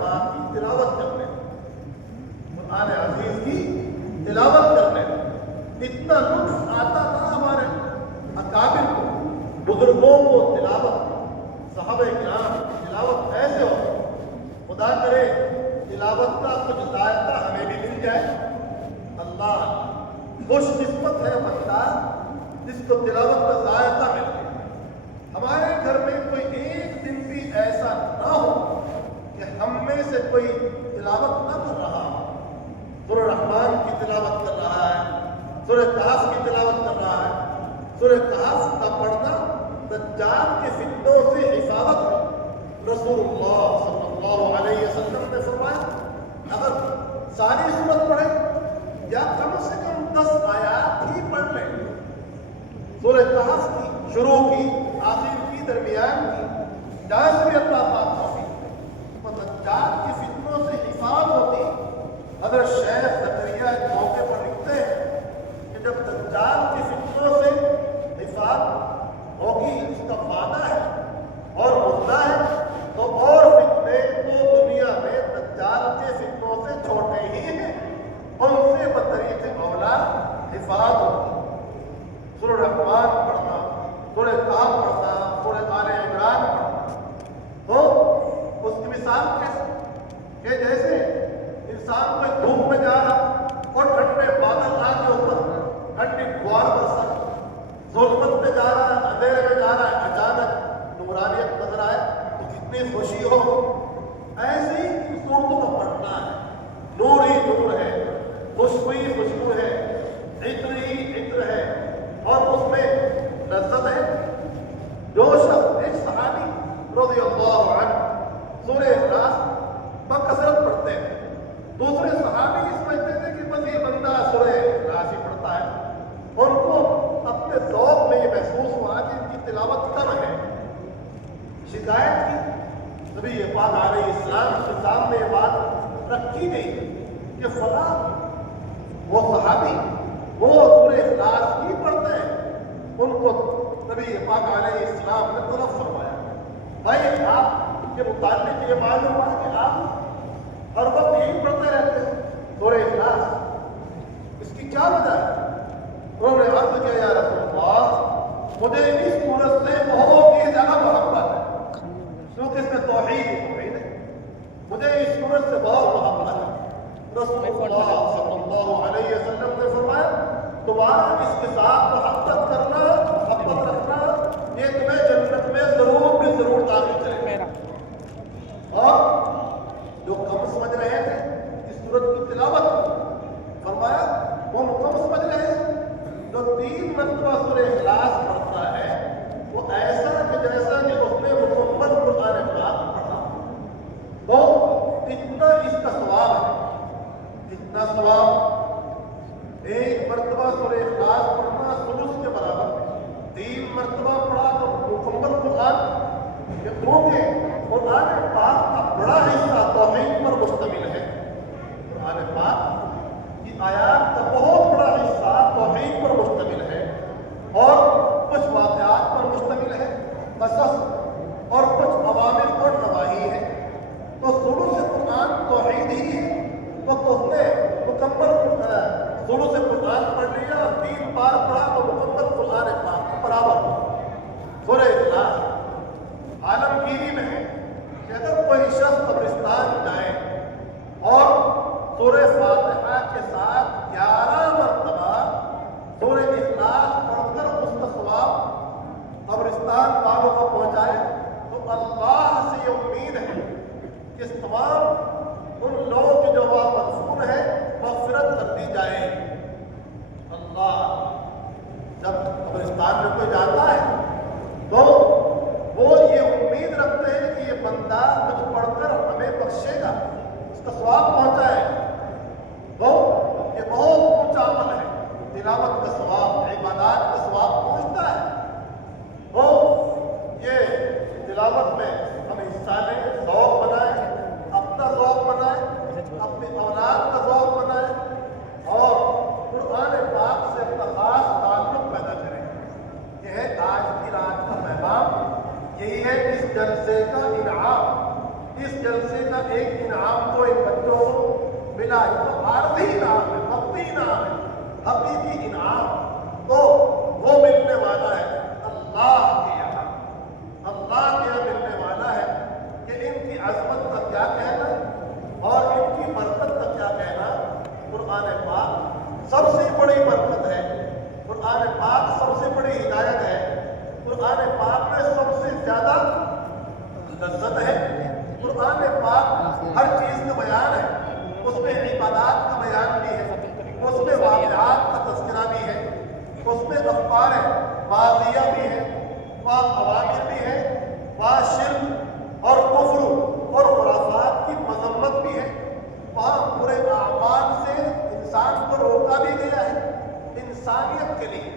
پاک کی تلاوت کرنے قرآن عزیز کی تلاوت کرنے اتنا لطف آتا تھا ہمارے اکابر کو بزرگوں کو تلاوت صحابہ کرام تلاوت ایسے ہو خدا کرے تلاوت کا کچھ ذائقہ ہمیں بھی مل جائے اللہ خوش قسمت ہے بندہ جس کو تلاوت کا ذائقہ مل جائے ہمارے گھر میں کوئی ایک دن بھی ایسا نہ ہو کہ ہم میں سے کوئی تلاوت نہ کر رہا ہو سورہ رحمان کی تلاوت کر رہا ہے سورہ کہف کی تلاوت کر رہا ہے سورہ کہف کا پڑھنا دجال کے فتنوں سے حفاظت ہے رسول اللہ صلی اللہ علیہ وسلم نے فرمایا اگر ساری سورت پڑھے یا کم سے کم 10 آیات ہی پڑھ لیں سورہ کہف کی شروع کی آخر کی درمیان کی جہاں سے اللہ پاک توفیق تو دجال کے فتنوں سے حفاظت ہوتی حضرت شیخ زکریا ایک موقع پر لکھتے ہیں کہ جب دجال کے فتنوں سے حفاظت ہوگی اس کا وعدہ ہے اور مدعا ہے تو اور فتنے تو دنیا میں دجال کے فتنوں سے چھوٹے ہی ہیں ان سے بطریق اولا حفاظت ہوگی سورہ رحمان پڑھنا سورہ کہف پڑھنا سورہ آل عمران پڑھنا تو اس کی مثال کیسے کہ جیسے انسان کوئی دھوپ میں جا رہا اور ٹھنڈے بادل آ کے اوپر ٹھنڈی فوار برسا ظلمت میں جا رہا ہے اندھیرے میں جا رہا ہے اچانک نورانیت نظر آئے تو کتنی خوشی ہو ایسے ہی ان صورتوں کا پڑھنا ہے نور ہی نور ہے خوشبو ہی خوشبو ہے عطر ہی عطر ہے اور اس میں لذت ہے جو شخص ایک صحابی رضی اللہ عنہ سورہ اخلاص بکثرت پڑھتے ہیں دوسرے صحابی سمجھتے تھے کہ بس یہ بندہ سورہ اخلاص ہی پڑھتا ہے ان کو اپنے ذوق میں یہ محسوس ہوا کہ ان کی تلاوت کم ہے شکایت کی نبی پاک علیہ السلام کے سامنے یہ بات رکھی گئی کہ فلاں وہ صحابی وہ سورہ اخلاص کی پڑھتے ہیں ان کو نبی پاک علیہ السلام نے طلب فرمایا بھائی آپ کے متعلق یہ معلوم ہوا کہ آپ ہر وقت یہی پڑھتے رہتے ہیں سورہ اخلاص اس کی کیا وجہ ہے انہوں نے عرض کیا یا رسول اللہ مجھے اس سورت سے بہت ہی زیادہ محبت ہے کیونکہ اس میں توحید ہے مجھے اس سورت سے بہت محبت ہے رسول اللہ صلی اللہ علیہ وسلم نے فرمایا تمہارا اس کے ساتھ محبت کرنا محبت رکھنا یہ تمہیں جنت میں ضرور بھی ضرور داخل کرے گا اور جو کم سمجھ رہے تھے اس سورت کی تلاوت فرمایا وہ کم سمجھ رہے ہیں جو 3 مرتبہ سورہ اخلاص پڑھتا ہے وہ ایسا کہ جیسا کہ اس نے مکمل قرآن پاک پڑھا تو اتنا اس کا ثواب ہے اتنا ثواب 1 مرتبہ سورہ اخلاص پڑھنا ثلث کے برابر 3 مرتبہ پڑھا تو مکمل قرآن کیونکہ قرآن پاک کا بڑا حصہ توحید پر مشتمل ہے قرآن پاک کی آیات کا بہت بڑا حصہ توحید پر مشتمل ہے اور کچھ واقعات پر مشتمل ہے قصص اور کچھ عوامر اور نواہی ہے تو ثلث قرآن توحید ہی ہے تو اس نے مکمل ثلث قرآن پڑھ لیا اور 3 بار پڑھا تو مکمل قرآن پاک کے برابر سورہ اخلاص عالمگیری میں ہے کہ اگر کوئی شخص قبرستان جائے اور سورہ فاتحہ کے ساتھ 11 مرتبہ سورہ اخلاص پڑھ کر اس کا ثواب قبرستان والوں کو پہنچائے تو اللہ سے یہ امید ہے کہ اس تمام ان لوگوں کی جو مغفور ہے مغفرت کر دی جائے اللہ جب قبرستان میں کوئی جاتا ہے تو وہ یہ امید رکھتے ہیں کہ یہ بندہ کچھ پڑھ کر ہمیں بخشے گا اس کا ثواب پہنچائے تو یہ بہت اونچا عمل ہے تلاوت کا ثواب عبادات کا ثواب پہنچتا ہے تو یہ تلاوت میں ہم حصہ لیں ذوق بنائیں اپنا ذوق بنائیں اپنی اولاد کا ذوق بنائیں اور قرآن پاک سے اپنا خاص تعلق پیدا کریں یہ ہے آج کی رات کا پیغام یہی ہے اس جلسے کا انعام اس جلسے کا اتنا ایک انعام تو ان بچوں کو ملا، یہ تو عارضی انعام ہے، وقتی انعام ہے، حقیقی انعام تو وہ ملنے والا ہے اللہ کے یہاں، اللہ کے یہاں ملنے والا ہے کہ ان کی عظمت کا کیا کہنا اور ان کی برکت کا کیا کہنا۔ قرآن پاک سب سے بڑی برکت ہے، قرآن پاک سب سے بڑی ہدایت ہے، قرآن پاک میں سب سے زیادہ لذت ہے، قرآن پاک ہر چیز کا بیان ہے، اس میں عبادات کا بیان بھی ہے، اس میں واقعات کا تذکرہ بھی ہے، اس میں اخبار ماضیہ بھی ہے، وہاں اوامر بھی ہے، وہاں شرک اور کفر اور خرافات کی مذمت بھی ہے، وہاں برے اعمال سے انسان کو روکا بھی گیا ہے۔ انسانیت کے لیے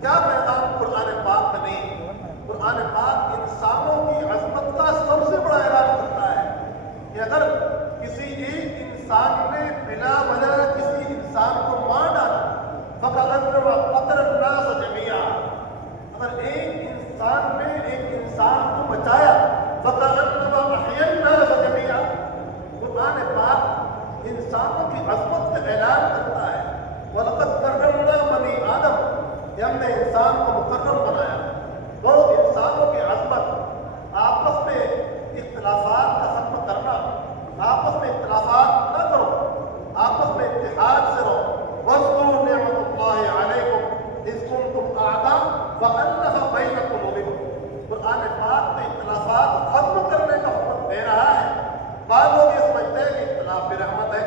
کیا پیغام قرآن پاک میں نہیں؟ قرآن پاک انسانوں کی عظمت کا سب سے بڑا اعلان کرتا ہے کہ اگر کسی ایک انسان نے بلا وجہ کسی انسان کو مار ڈالا فَقَدْ النَّاسَ جَمِيعًا، اگر ایک انسان نے ایک انسان کو بچایا فَقَدْ أَحْيَا النَّاسَ جَمِيعًا، قرآن پاک انسانوں کی عظمت کا اعلان کرتا ہے۔ وَلَقَدْ كَرَّمْنَا بَنِي آدَمَ، کہ ہم نے انسان کو مکرم بنایا۔ تو انسانوں کی عظمت، آپس میں اختلافات کا ختم کرنا، آپس میں اختلافات نہ کرو، آپس میں اتحاد سے رہو۔ وَاذْكُرُوا نِعْمَتَ اللَّهِ عَلَيْكُمْ إِذْ كُنْتُمْ أَعْدَاءً فَأَلَّفَ بَيْنَ قُلُوبِكُمْ، قرآن پاک میں اختلافات ختم کرنے کا حکم دے رہا ہے۔ بعض لوگ یہ سمجھتے ہیں کہ اختلاف بھی رحمت ہے۔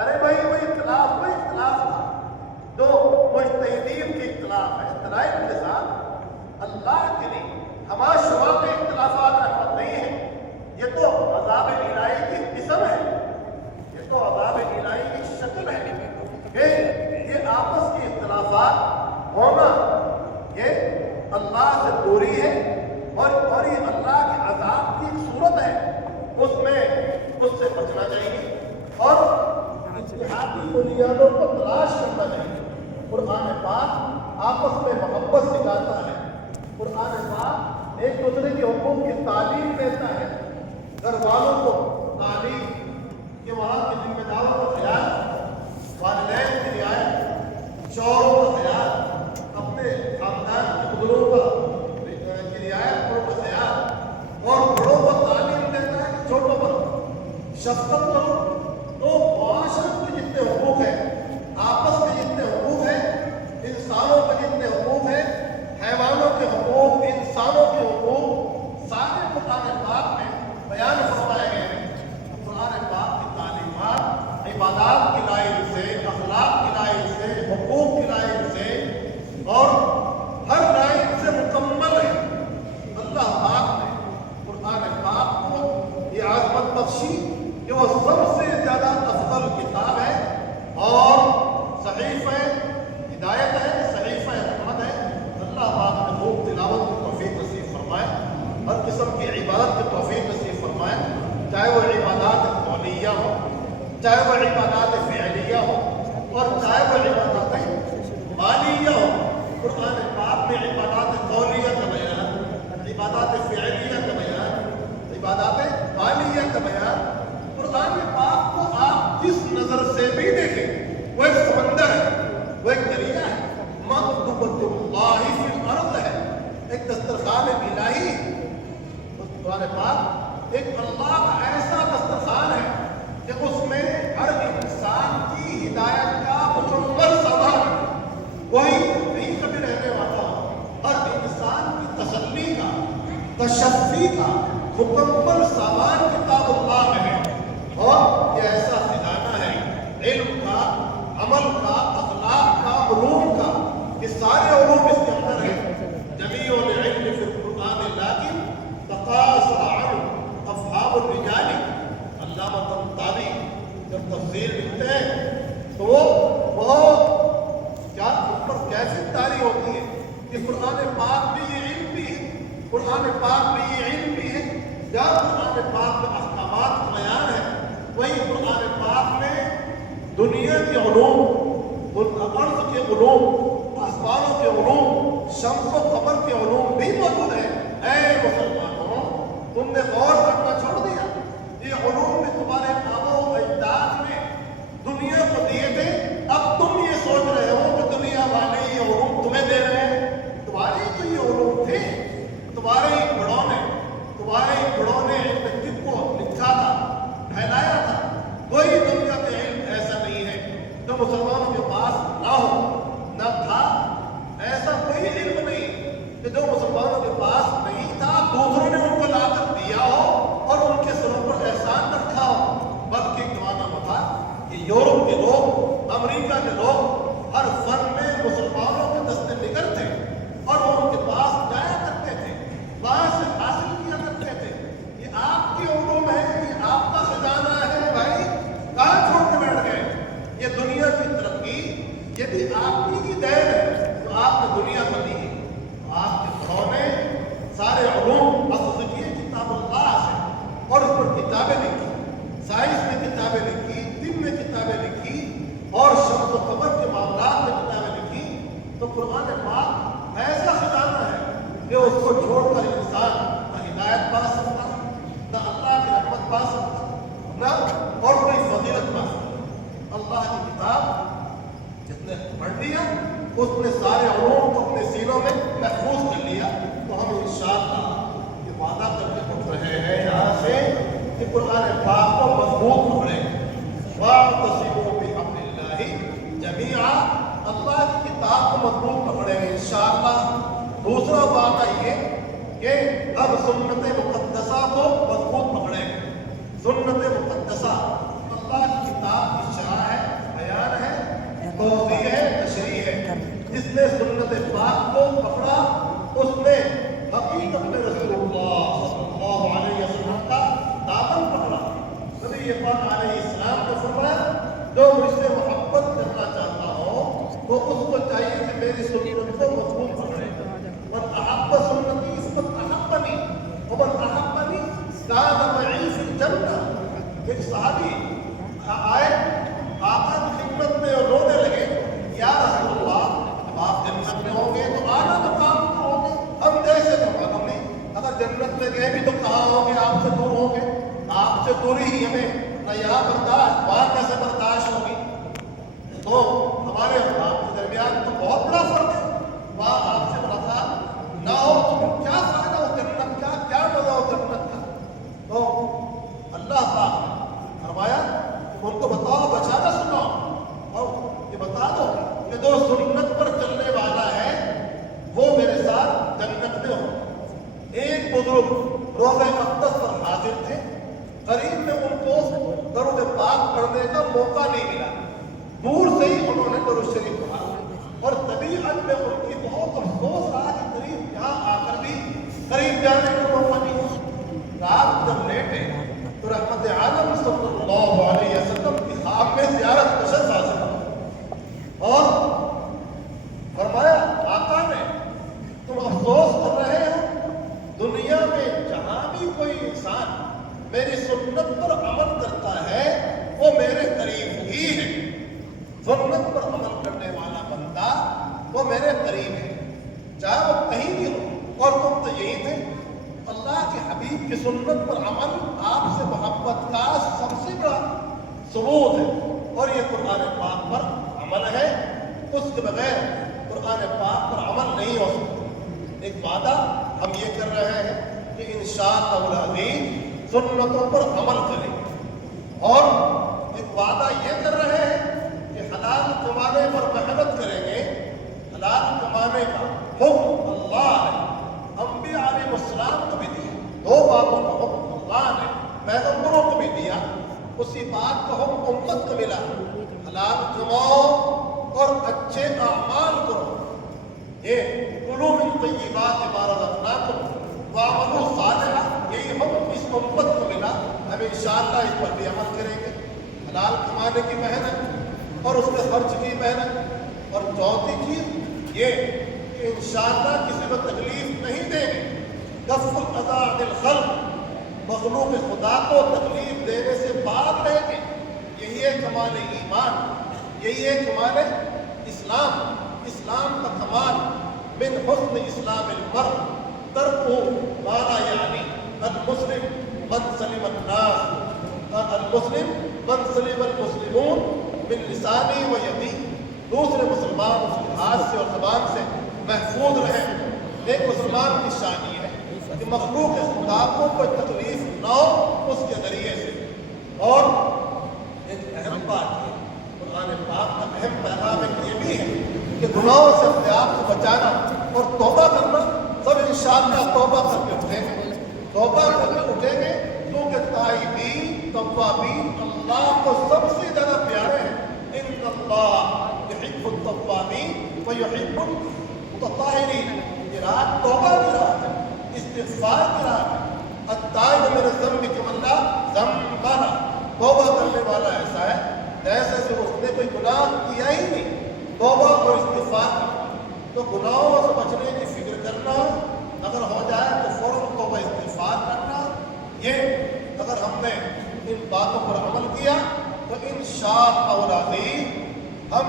ارے بھائی وہ اختلاف تھا جو مجتہدین کی اختلاف ہے، دلائل کے ساتھ اللہ کے لیے ہما شما کے اختلافات رحمت نہیں ہے، یہ تو عذاب الہی کی قسم ہے، یہ تو عذاب الہی کی شکل ہے کہ یہ آپس کے اختلافات ہونا یہ اللہ سے دوری ہے اور یہ اللہ کے عذاب کی ایک صورت ہے، اس سے بچنا چاہیے اور اتحادی بنیادوں کو تلاش کرنا چاہیے۔ قرآن پاک آپس میں محبت سکھاتا ہے، قرآن پاک ایک دوسرے کے حقوق کی تعلیم دیتا ہے، گھر والوں کو تعلیم کہ وہاں کی ذمہ داروں کا خیال، والدین کی رعایت، شوہروں کا خیال، اپنے خاندان کے بزرگوں کی رعایت، بڑوں کا خیال، اور بڑوں کو تعلیم دیتا ہے کہ چھوٹوں پر شفقت کرو۔ تو معاشرت کے جتنے حقوق ہیں، آپس میں جتنے حقوق ہیں، انسانوں کے جتنے حقوق ہیں، حیوانوں کے حقوق، انسانوں کے حقوق، سارے قرآن پاک میں بیان فرمائے گئے ہیں۔ قرآن پاک کی تعلیمات عبادات کی لائن سے، اخلاق کی لائن سے، حقوق کی لائن سے اور ہر لائن سے مکمل ہے۔ اللہ پاک نے قرآن پاک کو یہ عظمت بخشی کہ وہ سب سے زیادہ افضل کتاب ہے اور صحیفہ ہدایت ہے، صحیفہ رحمت ہے۔ اللہ پاک نے خوب تلاوت کی توفیق نصیب فرمائے، ہر قسم کی عبادت کی توفیق نصیب فرمائے، چاہے وہ عبادات قولیہ ہو، چاہے وہ عبادات فعلیہ ہو اور چاہے وہ عبادات مالیہ ہو۔ قرآن پاک میں عبادات قولیہ کا بیان، عبادات فعلیہ کا بیان، عبادات مالیہ کا بیان۔ قرآن پاک کو آپ جس نظر سے بھی دیکھیں وہ ایک سمندر ہے، وہ ایک دریا ہے، مکتوبۃ اللہ فی الارض ہے، ایک دسترخوان الہی ہے۔ قرآن پاک ایک اللہ کا ایسا دسترخوان ہے کہ اس میں ہر انسان کی ہدایت کا مکمل سامان ہے، کوئی نہیں کبھی رہنے والا، ہر انسان کی تسلی کا، تشفی کا مکمل سامان کتاب اللہ میں ہے۔ اور یہ ایسا خزانہ ہے علم کا، عمل کا، اخلاق کا، علوم کا، یہ سارے علوم اس کے اندر ہیں۔ جمیع العلم فی القرآن لیکن تقاصر عنہ افہام الرجال۔ علامہ طنطاوی جب تفسیر لکھتے ہیں تو وہ کیا اس پر کیسے تاری ہوتی ہے کہ قرآن پاک میں یہ علم بھی ہے، قرآن پاک میں یہ علم بھی ہے، یا قرآن پاک میں احکامات کا بیان ہے، وہی قرآن پاک میں دنیا کے علوم، ارض کے علوم، آسمانوں کے علوم، شمس و قمر کے علوم بھی موجود ہیں۔ اے مسلمانوں، تم نے غور کرنا چھوڑ دیا، یہ علوم میں کے لوگ ہر فن میں مسلمانوں کے دستے نگر تھے اور وہ ان کے پاس جایا کرتے تھے، وہاں سے حاصل کیا کرتے تھے۔ یہ آپ کی علوم ہے، یہ آپ کا خزانہ ہے بھائی، کہاں چھوڑ کے بیٹھ گئے؟ یہ دنیا کی ترقی یہ بھی آپ کی دین ہے جو آپ نے دنیا کو دی ہے۔ آپ کے بڑوں نے سارے علوم اخذ کیے کتاب اللہ سے اور اس پر کتابیں لکھی، سائنس میں کتابیں لکھی، طب میں کتابیں لکھی اور شمس و قمر کے معاملات میں کتابیں لکھی۔ تو قرآن پاک ایسا خزانہ ہے کہ اس کو چھوڑ کر انسان نہ ہدایت پا سکتا، نہ اللہ کی رحمت پا سکتا، نہ اور کوئی فضیلت پا سکتا۔ اللہ کی کتاب جس نے پڑھ لیا اس نے سارے علوم کو اپنے سینوں میں محفوظ کر لیا۔ تو ہم انشاءاللہ یہ وعدہ کر کے اٹھ رہے ہیں یہاں سے کہ قرآن پاک کو مضبوط پکڑیں، واعتصموا بحبل اللہ جمیعا، اللہ کی کتاب کو مضبوط پکڑیں گے انشاءاللہ۔ دوسرا وعدہ یہ کہ اب سنت مقدسہ کو مضبوط پکڑیں گے۔ سنت مقدسہ اللہ کی کتاب کی شرح ہے، بیان ہے، توضیح ہے، تشریح ہے۔ جس نے سنت پاک کو پکڑا اس نے حقیقت میں رسول اللہ صلی اللہ علیہ وسلم کا دامن پکڑا۔ نبی پاک علیہ السلام نے فرمایا جو مجھ سے محبت کرنا چاہتا ہو وہ اس کو چاہیے کہ میری سنت کو مضبوط پکڑے۔ من احب سنتی فقد احبنی ومن احبنی کان معی فی الجنہ۔ ایک صحابی آئے آقا کی خدمت میں اور رونے لگے، یا رسول اللہ آپ جنت میں ہوں گے تو آنا مقام پر ہوں گے، ہم جیسے تو معلوم نہیں، اگر جنت میں گئے بھی تو کہاں ہوں گے؟ آپ سے دور ہوں گے، آپ سے دوری ہی ہمیں نہ یہاں برداشت، وہاں کیسے برداشت ہوگی؟ تو ہمارے اور آپ کے درمیان تو بہت بڑا فرق ہے، وہاں آپ سے ملاقات نہ ہو تو کیا فائدہ ہو جنت کا، کیا مزہ ہو جنت کا؟ تو اللہ پاک نے فرمایا ان کو بتاؤ، بچانا سناؤ اور یہ بتا دو کہ جو سنت پر چلنے والا ہے وہ میرے ساتھ جنت میں ہو۔ ایک بزرگ روضہ اقدس پر حاضر تھے، قریب میں ان کو درود پاک پڑھنے کا موقع نہیں ملا، دور سے ہی انہوں نے درود شریف پڑھا اور طبیعت میں ان کی بہت افسوس رہا کہ قریب یہاں آ کر بھی قریب جانے کا موقع نہیں ہوا۔ رات جب لیٹے تو رحمت عالم صلی اللہ علیہ وسلم کی خواب میں زیارت نشست حاصل ہوا اور فرمایا آقا نے تم افسوس کر رہے ہو، دنیا میں جہاں بھی کوئی انسان میری سنت پر عمل کرتا ہے وہ میرے قریب ہی ہے، سنت پر عمل کرنے والا بندہ وہ میرے قریب ہے، چاہے وہ کہیں بھی ہو۔ اور تم تو یہی تھے، اللہ کے حبیب کی سنت پر عمل آپ سے محبت کا سب سے بڑا ثبوت ہے، اور یہ قرآن پاک پر عمل ہے، اس کے بغیر قرآن پاک پر عمل نہیں ہو سکتا۔ ایک وعدہ ہم یہ کر رہے ہیں کہ انشاءاللہ العظیم سنتوں پر عمل کریں، اور ایک وعدہ یہ کر رہے ہیں کہ حلال کمانے پر محنت کریں گے۔ حلال کمانے کا حکم اللہ نے انبیاء علیہ السلام کو بھی دیا، دو باتوں کا حکم اللہ نے پیغمبروں کو بھی دیا، اسی بات کا حکم امت کو ملا، حلال کماؤ اور اچھے اعمال کرو۔ یہ کلوا من طیبات ما رزقناکم واعملوا صالحا، یہی حکم اس امت کو ملا، ہم انشاءاللہ اس پر بھی عمل کریں گے۔ حلال کمانے کی محنت اور اس میں خرچ کی محنت، اور چوتھی چیز یہ کہ انشاءاللہ کسی کو تکلیف نہیں دیں گے، کف الاذی عن الخلق، مخلوق خدا کو تکلیف دینے سے باز رہیں گے۔ یہی ہے کمال ایمان، یہی ہے کمال اسلام۔ اسلام کا کمال من حسن اسلام المرء ترکہ ما لا یعنی، المسلم من سلم الناس، المسلم من سلم المسلمون من لسانی و یدی، دوسرے مسلمان اس کے ہاتھ سے اور زبان سے محفوظ رہے۔ ایک مسلمان کی شان یہ ہے کہ مخلوق خدا کو کوئی تکلیف نہ ہو اس کے ذریعے سے۔ اور ایک اہم بات ہے، قرآن پاک کا اہم پیغام یہ بھی ہے کہ گناہوں سے اپنے آپ کو بچانا اور توبہ کرنا۔ سب انشاءاللہ توبہ کر کے اٹھیں گے، توبہ کر کے اٹھیں گے، کیونکہ تائبین توابین اللہ کو سب سے زیادہ پیارے ہیں۔ ان اللہ التوابین ویحب المتطہرین. یہ رات توبہ کی رات ہے, استغفار کی رات ہے. التائب من الذنب کمن لا ذنب له, توبہ کرنے والا ایسا ہے جیسے کہ اس نے کوئی گناہ کیا ہی نہیں. توبہ اور استغفار کرنا, تو گناہوں سے بچنے کی فکر کرنا, اگر ہو جائے تو فوراً توبہ استغفار کرنا. یہ اگر ہم نے ان باتوں پر عمل کیا تو انشاءاللہ العزیز ہم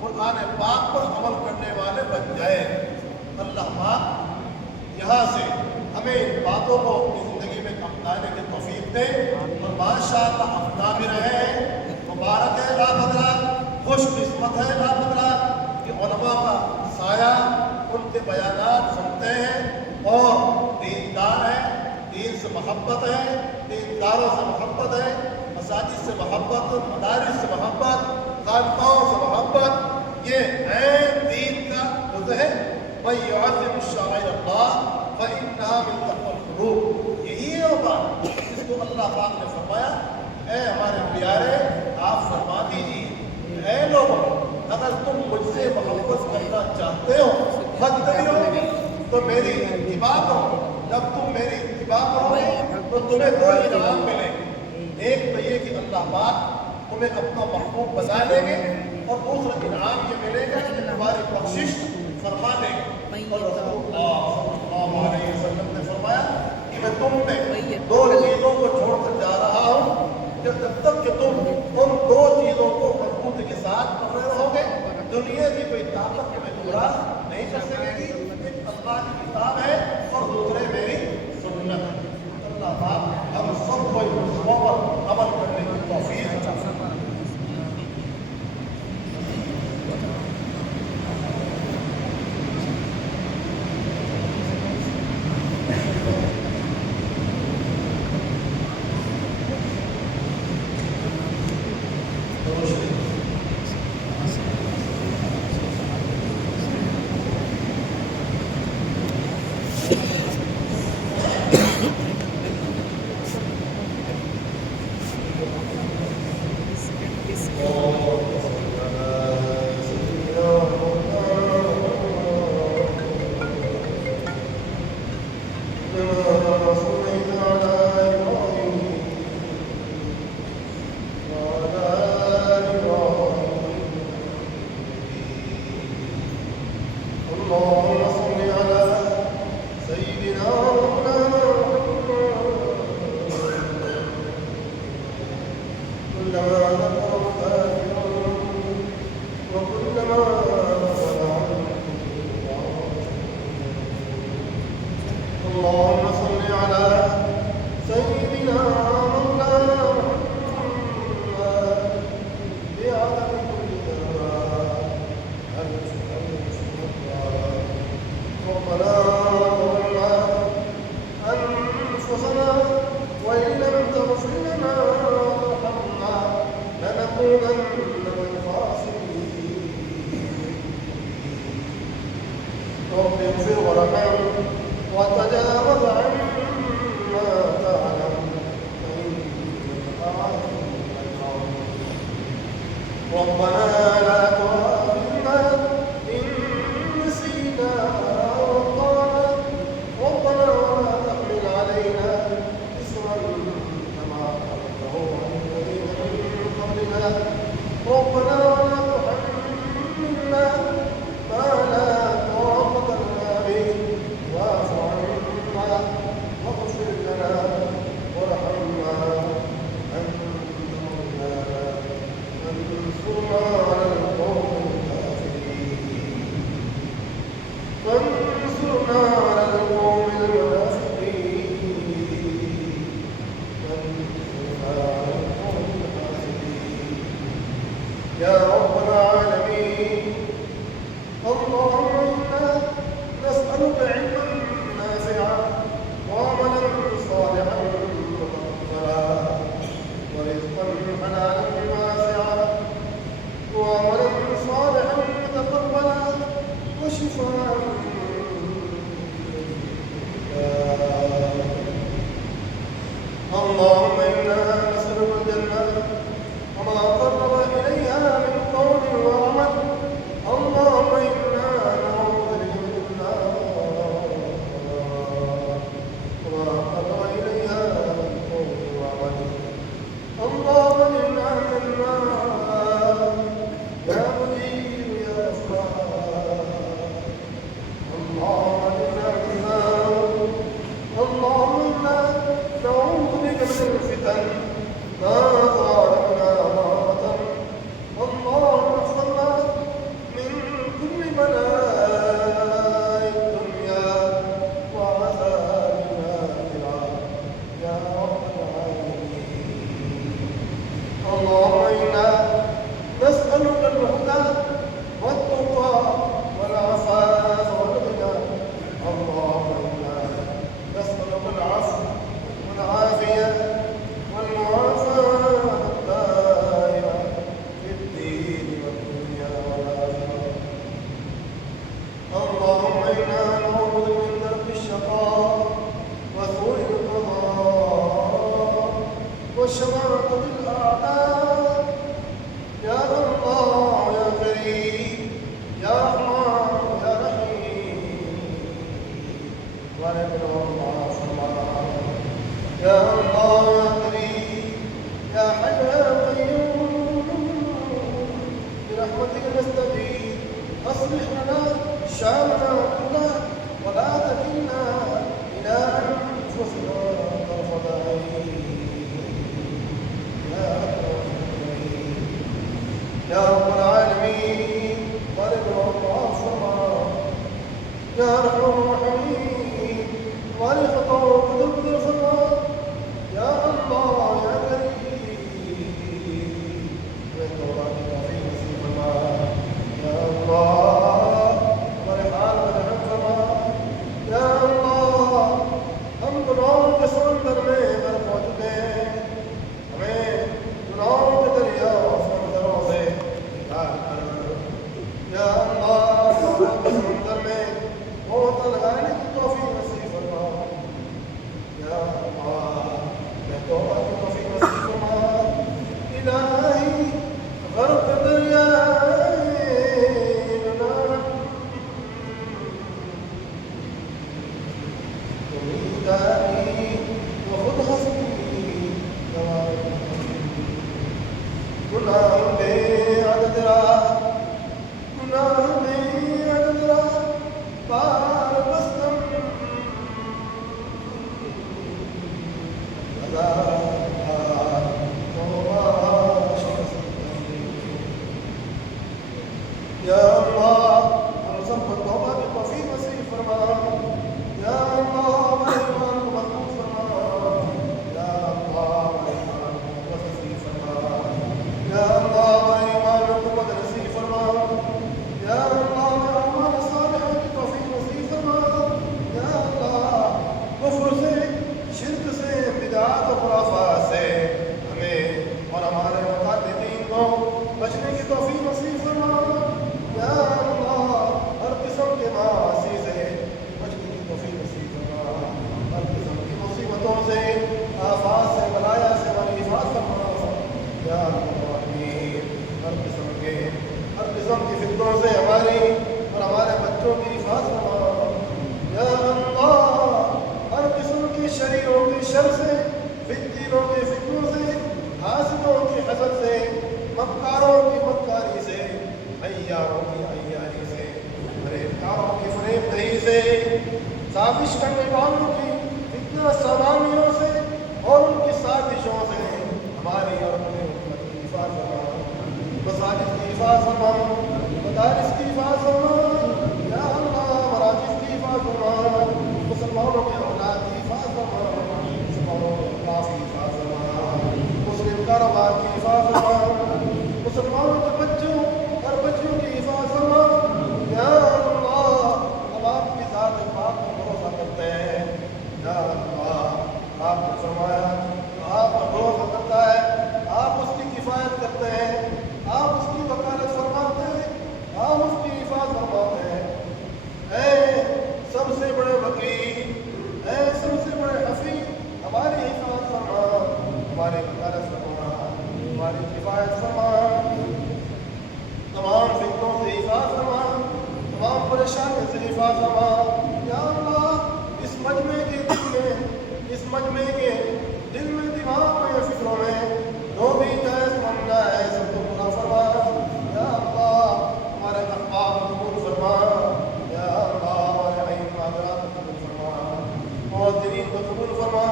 قرآن پاک پر عمل کرنے والے بن جائیں. اللہ پاک یہاں سے ہمیں ان باتوں کو اپنی زندگی میں اپنانے کی توفیق دے, اور ماشاءاللہ اپنا بھی رہے ہیں. مبارک ہے لامدرات, خوش قسمت ہے لامدرات کہ علماء کا سایہ ان کے بیانات سنتے ہیں اور دیندار ہیں, دین سے محبت ہے, دینداروں سے محبت ہے, مساجد سے محبت, مدارس سے محبت, خانقاہوں سے محبت. یہ عین دین کا جز ہے. وَمَن يُعَظِّمْ شَعَائِرَ اللَّهِ فَإِنَّهَا مِن تَقْوَى الْقُلُوبِ. یہی ہے وہ بات جس کو اللہ پاک نے فرمایا, اے ہمارے پیارے آپ فرما دیجیے, اے لوگوں اگر تم مجھ سے محبت کرنا چاہتے ہو فاتبعونی, تو میری اتباع کرو. جب تم میری اتباع کرو تو تمہیں دو انعام ملیں گے. ایک تو یہ کہ اللہ پاک تمہیں اپنا محبوب بنا لیں گے, اور دوسرا انعام یہ ملے گا کہ تمہاری بخشش فرما دیں گے. اور رسول اللہ صلی اللہ علیہ وسلم نے فرمایا کہ میں تم میں دو چیزوں کو چھوڑ کر جا رہا ہوں, جب تک کہ تم ان دو چیزوں کو مضبوطی کے ساتھ پکڑے رہو گے, دنیا کی کوئی طاقت تمہیں گمراہ نہیں کر سکے گی. ایک اللہ کی کتاب ہے اور دوسرے میری سنت. اللہ پاک ہم سب کو ان اصولوں پر عمل کرنے کی توفیق عطا فرمائے. اللهم اللهم إنا نسألك الهدى والتقى والعفاف والغنى. اللهم إنا نسألك العفو والعافية والمعافاة الدائمة في الدين والدنيا والآخرة. اللهم إنا نعوذ من درك الشقاء وسوء القضاء وشماتة الأعداء. يا الله يا كريم يا رحمن يا رحيم. ولكن الله فرمان. يا الله يا كريم يا حي يا قيوم برحمتك نستغيث. أصلح لنا شأننا كله ولا تكلنا إلى أنفسنا طرفة عين. يا أكرم الأكرمين يا رب العالمين ولد الرحمن. يا أرحم الراحمين ولد الرحمن. يا الله يا كريم يا تواب في نصيب الله. يا الله ولحال ولحكمة. يا الله ہم گناہوں کے سمندر میں غرق ہو چکے ہیں. ہمیں گناہوں کے دریا اور سمندروں سے نکال کر یا اللہ گناہوں کے سمندر میں موت لگانے کی توفیق نصیب فرما. یا اللہ میں توبہ کی توفیق نصیب فرما. الہی غرق دریا یا اللہ ہم سب کو توبہ کی توفیق نصیب فرما. یا اللہ ہمارے ایمان کو مضبوط فرما. یا اللہ ہمارے ایمان کو قوت نصیب فرما. یا اللہ ہمارے ایمان کو قوت نصیب فرما. یا اللہ ہمارے اعمال صالحہ کی توفیق نصیب فرما. یا اللہ کفر سے شرک سے بدعات و خرافات سے ہمیں اور ہمارے مخالفین کو بچنے کی توفیق نصیب فرما. یا اللہ ہر قسم کے معاصی سے بچنے کی توفیق نصیب فرما. ہر قسم کی مصیبتوں سے آفات سے بلایا سے ہماری حفاظت فرما. یا الرحمن ہر قسم کی فتنوں سے ہماری اور ہمارے بچوں کی حفاظت فرما. یا اللہ ہر قسم کی شریروں کی شر سے فتنوں کے فتنوں سے حاسدوں کی حسد سے مکاروں کی مکاری سے عیاروں کی عیاری سے فریبکاروں کی فریب دہی سے سازش کرنے والوں کی فتنہ سامانیوں سے اور ان کی سازشوں سے ہماری اور اپنے امت کی حفاظت فرما. مساجد کی حفاظت فرما. مدارس کی حفاظت فرما. یا اللہ مراکز کی حفاظت فرما. مسلمانوں کے اولاد کی حفاظت فرما. مسلمانوں کے اخلاق کی حفاظت فرما. مسلم کاروبار کی حفاظت فرما. مسلمانوں کے بچوں اور بچیوں کی حفاظت فرما. یا اللہ ہم آپ کی ذات پاک پر بھروسہ کرتے ہیں. یا اللہ آپ نے فرمایا آپ پر بھروسہ کرتا ہے آپ اس کی کفایت کرتے ہیں. آپ اس کی وکالت فرماتے ہیں. آپ اس کی حفاظت فرماتے ہیں. اے سب سے بڑے وکیل اے سب سے بڑے حفیظ ہماری حفاظت فرما. ہماری وکالت فرما. ہماری کفایت فرما. تمام فتنوں سے حفاظت فرما. تمام پریشانیوں سے حفاظت فرما. یا اللہ اس مجمع کے دل میں دماغ میں فکروں میں جو بھی جائز معاملہ ہے سب کو پورا فرما. یا اللہ ہمارے احباب کو قبول فرما. یا اللہ ہمارے حضرات کو قبول فرما. معذرین کو قبول فرما.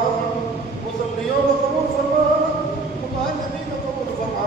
مصلیوں کو قبول فرما. مقلدین کو قبول فرما.